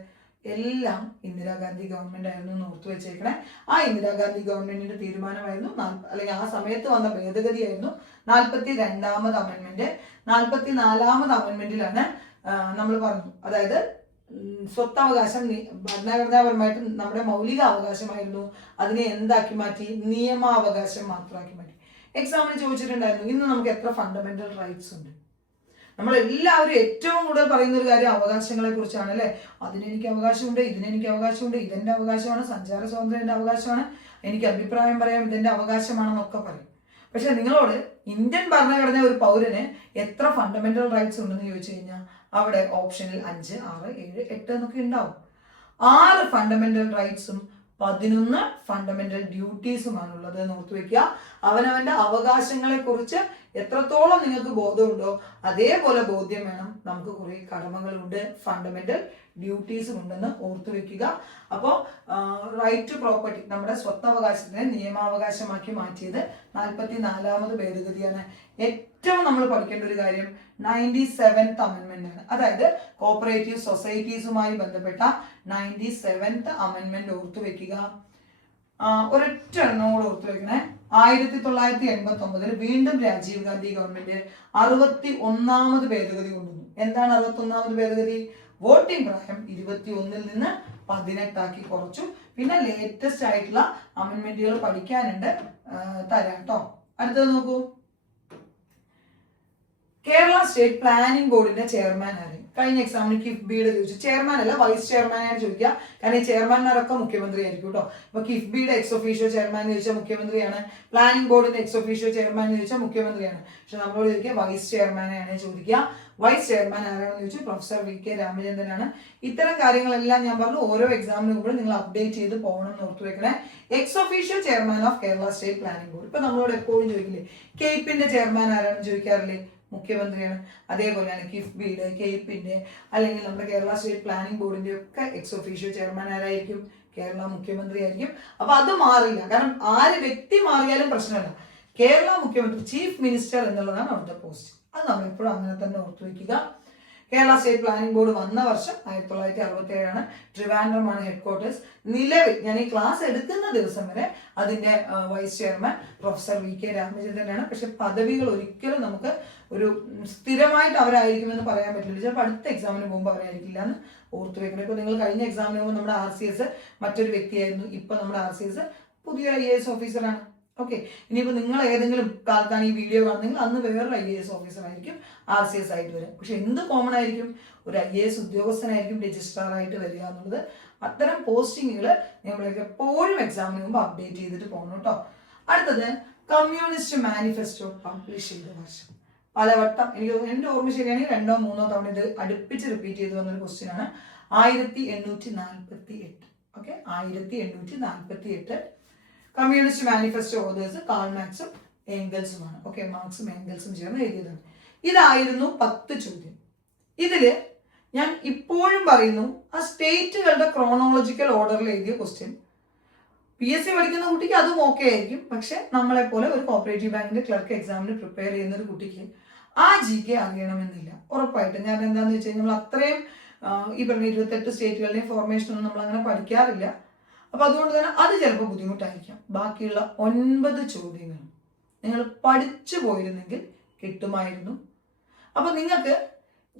എല്ലാം ഇന്ദിരാഗാന്ധി ഗവൺമെന്റ് ആയിരുന്നു എന്ന് ഓർത്തു വെച്ചേക്കണേ. ആ ഇന്ദിരാഗാന്ധി ഗവൺമെന്റിന്റെ തീരുമാനമായിരുന്നു, അല്ലെങ്കിൽ ആ സമയത്ത് വന്ന ഭേദഗതിയായിരുന്നു 42ാമത് അമെന്റ്മെന്റ്. 44ാമത് അമെന്റ്മെന്റിലാണ് നമ്മൾ പറഞ്ഞു, അതായത് സ്വത്തവകാശം ഭരണഘടനാപരമായിട്ട് നമ്മുടെ മൗലിക അവകാശമായിരുന്നു, അതിനെ എന്താക്കി മാറ്റി? നിയമാവകാശം മാത്രമാക്കി മാറ്റി. എക്സാമിന് ചോദിച്ചിട്ടുണ്ടായിരുന്നു, ഇന്ന് നമുക്ക് എത്ര ഫണ്ടമെന്റൽ റൈറ്റ്സ് ഉണ്ട്? നമ്മളെല്ലാവരും ഏറ്റവും കൂടുതൽ പറയുന്ന ഒരു കാര്യം അവകാശങ്ങളെ കുറിച്ചാണ് അല്ലെ. അതിനെനിക്ക് അവകാശമുണ്ട്, ഇതിനെനിക്ക് അവകാശമുണ്ട്, ഇതെന്റെ അവകാശമാണ്, സഞ്ചാര സ്വാതന്ത്ര്യം എന്റെ അവകാശമാണ്, എനിക്ക് അഭിപ്രായം പറയാം ഇതെന്റെ അവകാശമാണെന്നൊക്കെ പറയും. പക്ഷെ നിങ്ങളോട് ഇന്ത്യൻ ഭരണഘടന ഒരു പൗരന് എത്ര ഫണ്ടമെന്റൽ റൈറ്റ്സ് ഉണ്ടെന്ന് ചോദിച്ചു കഴിഞ്ഞാൽ അവിടെ ഓപ്ഷനിൽ 5, 6, 7, 8 എന്നൊക്കെ ഉണ്ടാവും. 6 ഫണ്ടമെന്റൽ റൈറ്റ്സും 11 ഫണ്ടമെന്റൽ ഡ്യൂട്ടീസുമാണുള്ളത് എന്ന് ഓർത്തു വെക്കുക. അവനവന്റെ അവകാശങ്ങളെ കുറിച്ച് എത്രത്തോളം നിങ്ങൾക്ക് ബോധമുണ്ടോ അതേപോലെ ബോധ്യം വേണം നമുക്ക് കുറെ കടമകളുണ്ട്, ഫണ്ടമെന്റൽ ഡ്യൂട്ടീസും ഉണ്ടെന്ന് ഓർത്തു വെക്കുക. അപ്പോൾ റൈറ്റ് ടു പ്രോപ്പർട്ടി നമ്മുടെ സ്വത്തവകാശത്തിനെ നിയമാവകാശമാക്കി മാറ്റിയത് 44ാമത് ഭേദഗതിയാണ്. ഏറ്റവും നമ്മൾ പഠിക്കേണ്ട ഒരു കാര്യം 97th അമെന്റ്മെന്റ് ആണ്. അതായത് കോപ്പറേറ്റീവ് സൊസൈറ്റീസുമായി ബന്ധപ്പെട്ട 97th അമെന്റ്മെന്റ് ഓർത്തു വെക്കുക. ഒരൊറ്റ എണ്ണോട് ഓർത്തു വെക്കണേ. 1989 വീണ്ടും രാജീവ് ഗാന്ധി ഗവൺമെന്റ് 61ാമത് ഭേദഗതി കൊണ്ടുവന്നു. എന്താണ് 61ാമത് ഭേദഗതി? വോട്ടിംഗ് പ്രായം 21 നിന്ന് 18 കുറച്ചു. പിന്നെ ലേറ്റസ്റ്റ് ആയിട്ടുള്ള അമെന്റ്മെന്റുകൾ പഠിക്കാനുണ്ട്, തരാം കേട്ടോ. അടുത്തത് നോക്കൂ. കേരള സ്റ്റേറ്റ് പ്ലാനിംഗ് ബോർഡിന്റെ ചെയർമാൻ ആര്? കഴിഞ്ഞ എക്സാമിന് കിഫ്ബിയുടെ ചോദിച്ചു. ചെയർമാൻ അല്ല, വൈസ് ചെയർമാനാണ് ചോദിക്കുക. കാരണം ഈ ചെയർമാൻമാരൊക്കെ മുഖ്യമന്ത്രി ആയിരിക്കും കേട്ടോ. അപ്പൊ കിഫ്ബിയുടെ എക്സ് ഒഫീഷ്യോ ചെയർമാൻ ചോദിച്ചാൽ മുഖ്യമന്ത്രിയാണ്, പ്ലാനിംഗ് ബോർഡിന്റെ എക്സ് ഒഫീഷ്യോ ചെയർമാൻ ചോദിച്ചാൽ മുഖ്യമന്ത്രിയാണ്. പക്ഷെ നമ്മളോട് ചോദിക്കുക വൈസ് ചെയർമാനെയാണ് ചോദിക്കുക. വൈസ് ചെയർമാൻ ആരാണെന്ന് ചോദിച്ചു പ്രൊഫസർ വി കെ രാമചന്ദ്രനാണ്. ഇത്തരം കാര്യങ്ങളെല്ലാം ഞാൻ പറഞ്ഞു ഓരോ എക്സാമിന് മുമ്പ് നിങ്ങൾ അപ്ഡേറ്റ് ചെയ്ത് പോകണം എന്ന് ഓർത്തു വെക്കണേ. X official chairman of Kerala state planning board. ഇപ്പൊ നമ്മളോട് എപ്പോഴും ചോദിക്കില്ലേ കെയ്പിന്റെ ചെയർമാൻ ആരാണെന്ന് ചോദിക്കാറില്ലേ? മുഖ്യമന്ത്രിയാണ്. അതേപോലെയാണ് കിഫ്ബിയുടെ, കെയ്പിന്റെ അല്ലെങ്കിൽ നമ്മുടെ കേരള സ്റ്റേറ്റ് പ്ലാനിംഗ് ബോർഡിന്റെ ഒക്കെ എക്സ് ഒഫീഷ്യൽ ചെയർമാൻ ആരായിരിക്കും? കേരള മുഖ്യമന്ത്രി ആയിരിക്കും. അപ്പൊ അത് മാറില്ല. കാരണം ആര് വ്യക്തി മാറിയാലും പ്രശ്നമല്ല. കേരള മുഖ്യമന്ത്രി ചീഫ് മിനിസ്റ്റർ എന്നുള്ളതാണ് അവിടുത്തെ പോസ്റ്റ്. അത് നമ്മൾ എപ്പോഴും അങ്ങനെ തന്നെ ഓർത്തു വയ്ക്കുക. കേരള സ്റ്റേറ്റ് പ്ലാനിംഗ് ബോർഡ് വന്ന വർഷം 1967 ട്രിവാൻഡ്രമാണ് ഹെഡ് ക്വാർട്ടേഴ്സ്. നിലവിൽ ഞാൻ ഈ ക്ലാസ് എടുക്കുന്ന ദിവസം വരെ അതിന്റെ vice chairman professor V K രാമചന്ദ്രനാണ്. പക്ഷെ പദവികൾ ഒരിക്കലും നമുക്ക് ഒരു സ്ഥിരമായിട്ട് അവരായിരിക്കുമെന്ന് പറയാൻ പറ്റില്ല. ചിലപ്പോൾ അടുത്ത എക്സാമിന് മുമ്പ് അവരായിരിക്കില്ല എന്ന് ഓർത്തു വെക്കണം. ഇപ്പൊ നിങ്ങൾ കഴിഞ്ഞ എക്സാമിന് മുമ്പ് നമ്മുടെ RCS മറ്റൊരു വ്യക്തിയായിരുന്നു. ഇപ്പൊ നമ്മുടെ RCS പുതിയൊരു IAS ഓഫീസറാണ്. ഓക്കെ, ഇനിയിപ്പോൾ നിങ്ങൾ ഏതെങ്കിലും കാലത്താണ് ഈ വീഡിയോ കാണുന്നെങ്കിൽ അന്ന് വേറൊരു IAS ഓഫീസർ ആയിരിക്കും RCS ആയിട്ട് വരിക. പക്ഷെ എന്ത് കോമൺ ആയിരിക്കും? ഒരു IAS ഉദ്യോഗസ്ഥനായിരിക്കും രജിസ്ട്രാർ ആയിട്ട് വരിക എന്നുള്ളത്. അത്തരം പോസ്റ്റിങ്ങുകൾ നിങ്ങൾക്ക് എപ്പോഴും എക്സാമിന് മുമ്പ് അപ്ഡേറ്റ് ചെയ്തിട്ട് പോകണം കേട്ടോ. അടുത്തത് കമ്മ്യൂണിസ്റ്റ് മാനിഫെസ്റ്റോ പബ്ലിഷ് ചെയ്ത വർഷം. പലവട്ടം എനിക്ക് എൻ്റെ ഓർമ്മ ശരിയാണെങ്കിൽ 2 or 3 തവണ ഇത് അടുപ്പിച്ച് റിപ്പീറ്റ് ചെയ്തു വന്നൊരു ക്വസ്റ്റ്യൻ ആണ്. 1848. Okay, 1848 Communist Manifesto authors Karl മാർക്സും എംഗൽസുമാണ്. ഓക്കെ, മാർക്സും എംഗൽസും ചേർന്ന് എഴുതിയതാണ്. ഇതായിരുന്നു 10 ചോദ്യം. ഇതില് ഞാൻ ഇപ്പോഴും പറയുന്നു ആ സ്റ്റേറ്റുകളുടെ ക്രോണോളജിക്കൽ ഓർഡറിൽ എഴുതിയ ക്വസ്റ്റ്യൻ PSC പഠിക്കുന്ന കുട്ടിക്ക് അതും ഓക്കെ ആയിരിക്കും. പക്ഷെ നമ്മളെ പോലെ ഒരു കോപ്പറേറ്റീവ് ബാങ്കിന്റെ ക്ലർക്ക് എക്സാമിന് പ്രിപ്പയർ ചെയ്യുന്ന ഒരു കുട്ടിക്ക് ആ GK അറിയണമെന്നില്ല. ഉറപ്പായിട്ടും. ഞാൻ എന്താണെന്ന് വെച്ച് കഴിഞ്ഞാൽ നമ്മൾ അത്രയും ഈ പറഞ്ഞ 28 സ്റ്റേറ്റുകളുടെയും ഫോർമേഷൻ ഒന്നും നമ്മൾ അങ്ങനെ പഠിക്കാറില്ല. അപ്പൊ അതുകൊണ്ട് തന്നെ അത് ചിലപ്പോൾ ബുദ്ധിമുട്ടായിരിക്കാം. ബാക്കിയുള്ള 9 ചോദ്യങ്ങൾ നിങ്ങൾ പഠിച്ചു പോയിരുന്നെങ്കിൽ കിട്ടുമായിരുന്നു. അപ്പൊ നിങ്ങൾക്ക്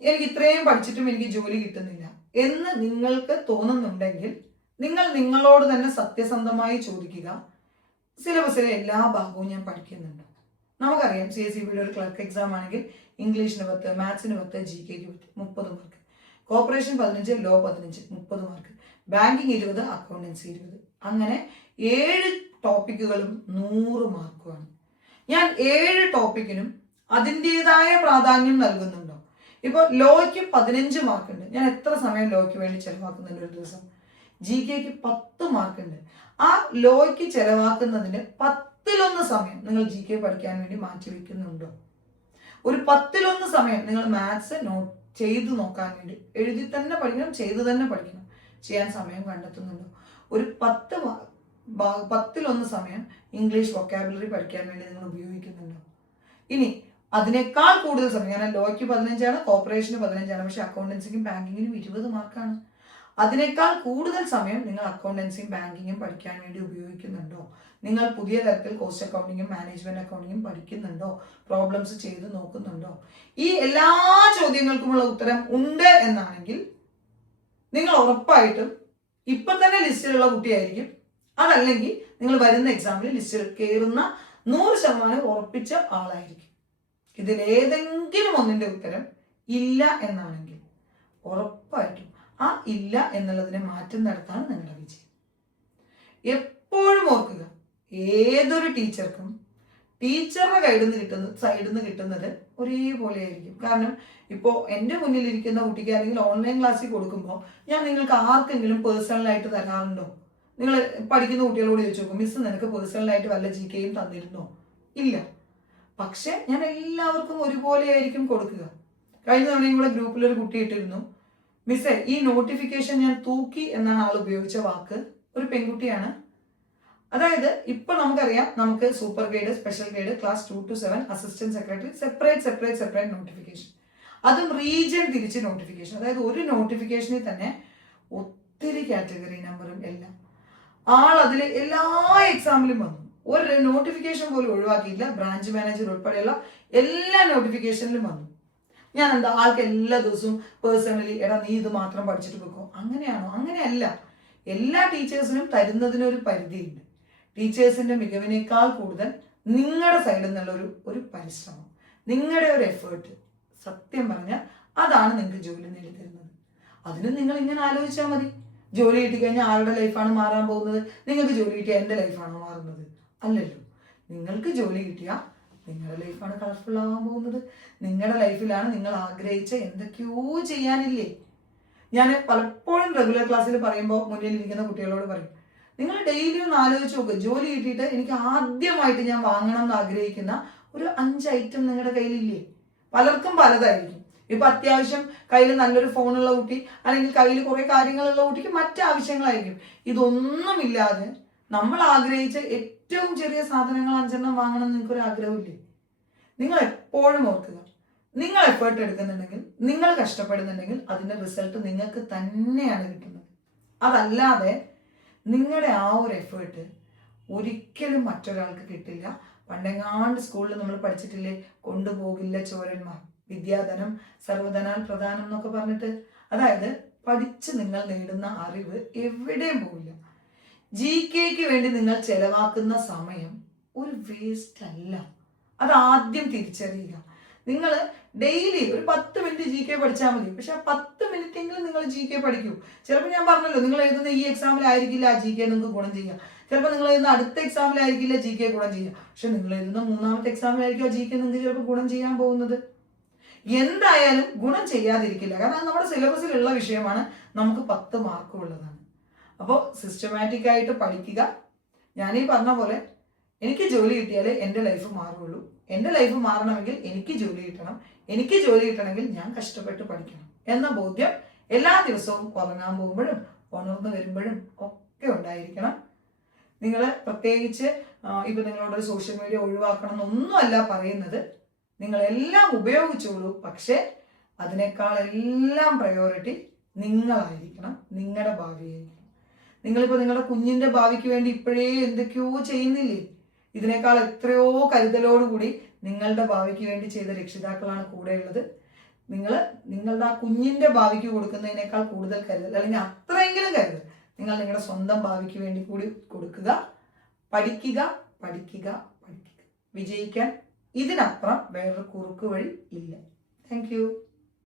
എനിക്ക് ഇത്രയും പഠിച്ചിട്ടും എനിക്ക് ജോലി കിട്ടുന്നില്ല എന്ന് നിങ്ങൾക്ക് തോന്നുന്നുണ്ടെങ്കിൽ നിങ്ങൾ നിങ്ങളോട് തന്നെ സത്യസന്ധമായി ചോദിക്കുക, സിലബസിലെ എല്ലാ ഭാഗവും ഞാൻ പഠിക്കുന്നുണ്ട്. നമുക്കറിയാം CSEBയുടെ ഒരു ക്ലർക്ക് എക്സാം ആണെങ്കിൽ ഇംഗ്ലീഷിന് 10, മാത്സിന് 10, GKക്ക് 30 mark, corporation 15, law 15, 30 mark, banking 20, accountancy 20. അങ്ങനെ 7 ടോപ്പിക്കുകളും 100 മാർക്കുമാണ്. ഞാൻ 7 ടോപ്പിക്കിനും അതിൻ്റെതായ പ്രാധാന്യം നൽകുന്നുണ്ടോ? ഇപ്പോൾ ലോയ്ക്ക് 15 മാർക്കുണ്ട്. ഞാൻ എത്ര സമയം ലോയ്ക്ക് വേണ്ടി ചെലവാക്കുന്നുണ്ട് ഒരു ദിവസം? GKക്ക് 10 മാർക്കുണ്ട്. ആ ലോയ്ക്ക് ചെലവാക്കുന്നതിന് 10-1 സമയം നിങ്ങൾ GK പഠിക്കാൻ വേണ്ടി മാറ്റി വെക്കുന്നുണ്ടോ? ഒരു 10-1 സമയം നിങ്ങൾ മാത്സ് നോട്ട് ചെയ്തു നോക്കാൻ വേണ്ടി, എഴുതി തന്നെ പഠിക്കണം, ചെയ്തു തന്നെ പഠിക്കണം, ചെയ്യാൻ സമയം കണ്ടെത്തുന്നുണ്ടോ? ഒരു 10-1 സമയം ഇംഗ്ലീഷ് വൊക്കാബുലറി പഠിക്കാൻ വേണ്ടി നിങ്ങൾ ഉപയോഗിക്കുന്നുണ്ടോ? ഇനി അതിനേക്കാൾ കൂടുതൽ സമയം, ഞാൻ ലോയ്ക്ക് 15 കോർപ്പറേഷന് 15, പക്ഷെ അക്കൗണ്ടൻസിക്കും ബാങ്കിങ്ങിനും 20 മാർക്കാണ്. അതിനേക്കാൾ കൂടുതൽ സമയം നിങ്ങൾ അക്കൗണ്ടൻസിയും ബാങ്കിങ്ങും പഠിക്കാൻ വേണ്ടി ഉപയോഗിക്കുന്നുണ്ടോ? നിങ്ങൾ പുതിയ തരത്തിൽ കോസ്റ്റ് അക്കൗണ്ടിങ്ങും മാനേജ്മെന്റ് അക്കൗണ്ടിങ്ങും പഠിക്കുന്നുണ്ടോ? പ്രോബ്ലംസ് ചെയ്ത് നോക്കുന്നുണ്ടോ? ഈ എല്ലാ ചോദ്യങ്ങൾക്കുമുള്ള ഉത്തരം ഉണ്ട് എന്നാണെങ്കിൽ നിങ്ങൾ ഉറപ്പായിട്ടും ഇപ്പൊ തന്നെ ലിസ്റ്റിലുള്ള കുട്ടിയായിരിക്കും. അതല്ലെങ്കിൽ നിങ്ങൾ വരുന്ന എക്സാമിൽ ലിസ്റ്റിൽ കയറുന്ന 100% ഉറപ്പിച്ച ആളായിരിക്കും. ഇതിൽ ഏതെങ്കിലും ഒന്നിന്റെ ഉത്തരം ഇല്ല എന്നാണെങ്കിൽ ഉറപ്പായിട്ടും ആ ഇല്ല എന്നുള്ളതിനെ മാറ്റുന്നിടത്താണ് നിങ്ങളുടെ വിജയം. എപ്പോഴും ഓർക്കുക, ഏതൊരു ടീച്ചർക്കും ടീച്ചറുടെ സൈഡിൽ നിന്ന് കിട്ടുന്നത് ഒരേപോലെ ആയിരിക്കും. കാരണം ഇപ്പോൾ എൻ്റെ മുന്നിലിരിക്കുന്ന കുട്ടിക്ക് അല്ലെങ്കിൽ ഓൺലൈൻ ക്ലാസ്സിൽ കൊടുക്കുമ്പോൾ ഞാൻ നിങ്ങൾക്ക് ആർക്കെങ്കിലും പേഴ്സണലായിട്ട് തരാറുണ്ടോ? നിങ്ങൾ പഠിക്കുന്ന കുട്ടികളോട് ചോദിച്ചു നോക്കും, മിസ് നിനക്ക് പേഴ്സണലായിട്ട് വല്ല GKയും തന്നിരുന്നോ? ഇല്ല. പക്ഷെ ഞാൻ എല്ലാവർക്കും ഒരുപോലെ ആയിരിക്കും കൊടുക്കുക. കഴിഞ്ഞ തവണയും കൂടെ ഗ്രൂപ്പിൽ ഒരു കുട്ടി ഇട്ടിരുന്നു, മിസ്സേ ഈ നോട്ടിഫിക്കേഷൻ ഞാൻ തൂക്കി എന്നാണ് ആൾ ഉപയോഗിച്ച വാക്ക്. ഒരു പെൺകുട്ടിയാണ്. അതായത് ഇപ്പൊ നമുക്കറിയാം, നമുക്ക് super guide, special guide, class 2 to 7, assistant secretary, separate notification. അതും റീജിയൻ തിരിച്ച് നോട്ടിഫിക്കേഷൻ. അതായത് ഒരു നോട്ടിഫിക്കേഷനിൽ തന്നെ ഒത്തിരി കാറ്റഗറി നമ്പറും എല്ലാം. ആൾ അതിൽ എല്ലാ എക്സാമിലും വന്നു. ഒരു നോട്ടിഫിക്കേഷൻ പോലും ഒഴിവാക്കിയില്ല. ബ്രാഞ്ച് മാനേജർ ഉൾപ്പെടെയുള്ള എല്ലാ നോട്ടിഫിക്കേഷനിലും വന്നു. ഞാൻ എന്താ ആൾക്ക് എല്ലാ ദിവസവും പേഴ്സണലി എടാ നീ ഇത് മാത്രം പഠിച്ചിട്ട് പോക്കോ, അങ്ങനെയാണോ? അങ്ങനെയല്ല. എല്ലാ ടീച്ചേഴ്സിനും തരുന്നതിനൊരു പരിധിയുണ്ട്. ടീച്ചേഴ്സിന്റെ മികവിനേക്കാൾ കൂടുതൽ നിങ്ങളുടെ സൈഡിൽ നിന്നുള്ള ഒരു പരിശ്രമം, നിങ്ങളുടെ ഒരു എഫേർട്ട്, സത്യം പറഞ്ഞാൽ അതാണ് നിങ്ങൾക്ക് ജോലി നേടിത്തരുന്നത്. അതിന് നിങ്ങൾ ഇങ്ങനെ ആലോചിച്ചാൽ മതി. ജോലി കിട്ടിക്കഴിഞ്ഞാൽ ആരുടെ ലൈഫാണ് മാറാൻ പോകുന്നത്? നിങ്ങൾക്ക് ജോലി കിട്ടിയാൽ എൻ്റെ ലൈഫാണോ മാറുന്നത്? അല്ലല്ലോ. നിങ്ങൾക്ക് ജോലി കിട്ടിയാൽ നിങ്ങളുടെ ലൈഫാണ് കളർഫുൾ ആവാൻ പോകുന്നത്. നിങ്ങളുടെ ലൈഫിലാണ് നിങ്ങൾ ആഗ്രഹിച്ച എന്തൊക്കെയോ ചെയ്യാനില്ലേ. ഞാൻ പലപ്പോഴും റെഗുലർ ക്ലാസ്സിൽ പറയുമ്പോൾ മുന്നിലിരിക്കുന്ന കുട്ടികളോട് പറയും, നിങ്ങൾ ഡെയിലി ഒന്ന് ആലോചിച്ച് നോക്കുക, ജോലി കിട്ടിയിട്ട് എനിക്ക് ആദ്യമായിട്ട് ഞാൻ വാങ്ങണം എന്ന് ആഗ്രഹിക്കുന്ന ഒരു 5 ഐറ്റം നിങ്ങളുടെ കയ്യിലില്ലേ? പലർക്കും പലതായിരിക്കും. ഇപ്പൊ അത്യാവശ്യം കയ്യിൽ നല്ലൊരു ഫോണുള്ള കുട്ടി അല്ലെങ്കിൽ കയ്യിൽ കുറെ കാര്യങ്ങളുള്ള കുട്ടിക്ക് മറ്റാവശ്യങ്ങളായിരിക്കും. ഇതൊന്നുമില്ലാതെ നമ്മൾ ആഗ്രഹിച്ച ഏറ്റവും ചെറിയ സാധനങ്ങൾ 5 വാങ്ങണം എന്ന് നിങ്ങൾക്കൊരു ആഗ്രഹമില്ലേ? നിങ്ങൾ എപ്പോഴും ഓർക്കുക, നിങ്ങൾ എഫേർട്ട് എടുക്കുന്നുണ്ടെങ്കിൽ, നിങ്ങൾ കഷ്ടപ്പെടുന്നുണ്ടെങ്കിൽ അതിന്റെ റിസൾട്ട് നിങ്ങൾക്ക് തന്നെയാണ് കിട്ടുന്നത്. അതല്ലാതെ നിങ്ങളുടെ ആ ഒരു എഫേർട്ട് ഒരിക്കലും മറ്റൊരാൾക്ക് കിട്ടില്ല. പണ്ടെങ്ങാണ്ട് സ്കൂളിൽ നമ്മൾ പഠിച്ചിട്ടില്ലേ, കൊണ്ടുപോകില്ല ചോരന്മാർ, വിദ്യാധനം സർവധനാൽ പ്രധാനം എന്നൊക്കെ പറഞ്ഞിട്ട്. അതായത് പഠിച്ച് നിങ്ങൾ നേടുന്ന അറിവ് എവിടെയും പോവില്ല. GKക്ക് വേണ്ടി നിങ്ങൾ ചെലവാക്കുന്ന സമയം ഒരു വേസ്റ്റ് അല്ല. അത് ആദ്യം തിരിച്ചറിയുക. നിങ്ങൾ ഡെയിലി ഒരു 10 മിനിറ്റ് GK പഠിച്ചാൽ മതി. പക്ഷെ ആ 10 മിനിറ്റെങ്കിലും നിങ്ങൾ GK പഠിക്കൂ. ചിലപ്പോൾ ഞാൻ പറഞ്ഞല്ലോ, നിങ്ങൾ എഴുതുന്ന ഈ എക്സാമിലായിരിക്കില്ല ആ GK നിങ്ങൾക്ക് ഗുണം ചെയ്യുക. ചിലപ്പോൾ നിങ്ങൾ എഴുതുന്ന അടുത്ത എക്സാമിലായിരിക്കില്ല GK ഗുണം ചെയ്യുക. പക്ഷെ നിങ്ങൾ എഴുതുന്ന 3ാമത്തെ എക്സാമിലായിരിക്കും ആ GK നിങ്ങൾക്ക് ചിലപ്പോൾ ഗുണം ചെയ്യാൻ പോകുന്നത്. എന്തായാലും ഗുണം ചെയ്യാതിരിക്കില്ല. കാരണം നമ്മുടെ സിലബസിലുള്ള വിഷയമാണ്, നമുക്ക് 10 മാർക്കും ഉള്ളതാണ്. അപ്പോൾ സിസ്റ്റമാറ്റിക് ആയിട്ട് പഠിക്കുക. ഞാനീ പറഞ്ഞ പോലെ എനിക്ക് ജോലി കിട്ടിയാലേ എൻ്റെ ലൈഫ് മാറുള്ളൂ. എൻ്റെ ലൈഫ് മാറണമെങ്കിൽ എനിക്ക് ജോലി കിട്ടണം. എനിക്ക് ജോലി കിട്ടണമെങ്കിൽ ഞാൻ കഷ്ടപ്പെട്ട് പഠിക്കണം എന്ന ബോധ്യം എല്ലാ ദിവസവും ഉറങ്ങാൻ പോകുമ്പോഴും ഉണർന്നു വരുമ്പോഴും ഒക്കെ ഉണ്ടായിരിക്കണം. നിങ്ങൾ പ്രത്യേകിച്ച് ഇപ്പൊ നിങ്ങളോട് സോഷ്യൽ മീഡിയ ഒഴിവാക്കണം എന്നൊന്നുമല്ല പറയുന്നത്. നിങ്ങളെല്ലാം ഉപയോഗിച്ചോളൂ. പക്ഷെ അതിനേക്കാൾ എല്ലാം പ്രയോറിറ്റി നിങ്ങളായിരിക്കണം, നിങ്ങളുടെ ഭാവിയായിരിക്കണം. നിങ്ങളിപ്പോൾ നിങ്ങളുടെ കുഞ്ഞിന്റെ ഭാവിക്ക് വേണ്ടി ഇപ്പോഴേ എന്തൊക്കെയോ ചെയ്യുന്നില്ലേ? ഇതിനേക്കാൾ എത്രയോ കരുതലോടുകൂടി നിങ്ങളുടെ ഭാവിക്ക് വേണ്ടി ചെയ്ത രക്ഷിതാക്കളാണ് കൂടെയുള്ളത്. നിങ്ങളുടെ ആ കുഞ്ഞിന്റെ ഭാവിക്ക് കൊടുക്കുന്നതിനേക്കാൾ കൂടുതൽ കരുതൽ, അല്ലെങ്കിൽ അത്രയെങ്കിലും കരുതൽ നിങ്ങൾ നിങ്ങളുടെ സ്വന്തം ഭാവിക്ക് വേണ്ടി കൂടി കൊടുക്കുക. പഠിക്കുക, പഠിക്കുക, പഠിക്കുക. വിജയിക്കാൻ ഇതിനപ്പുറം വേറൊരു കുറുക്ക് വഴി ഇല്ല. Thank you.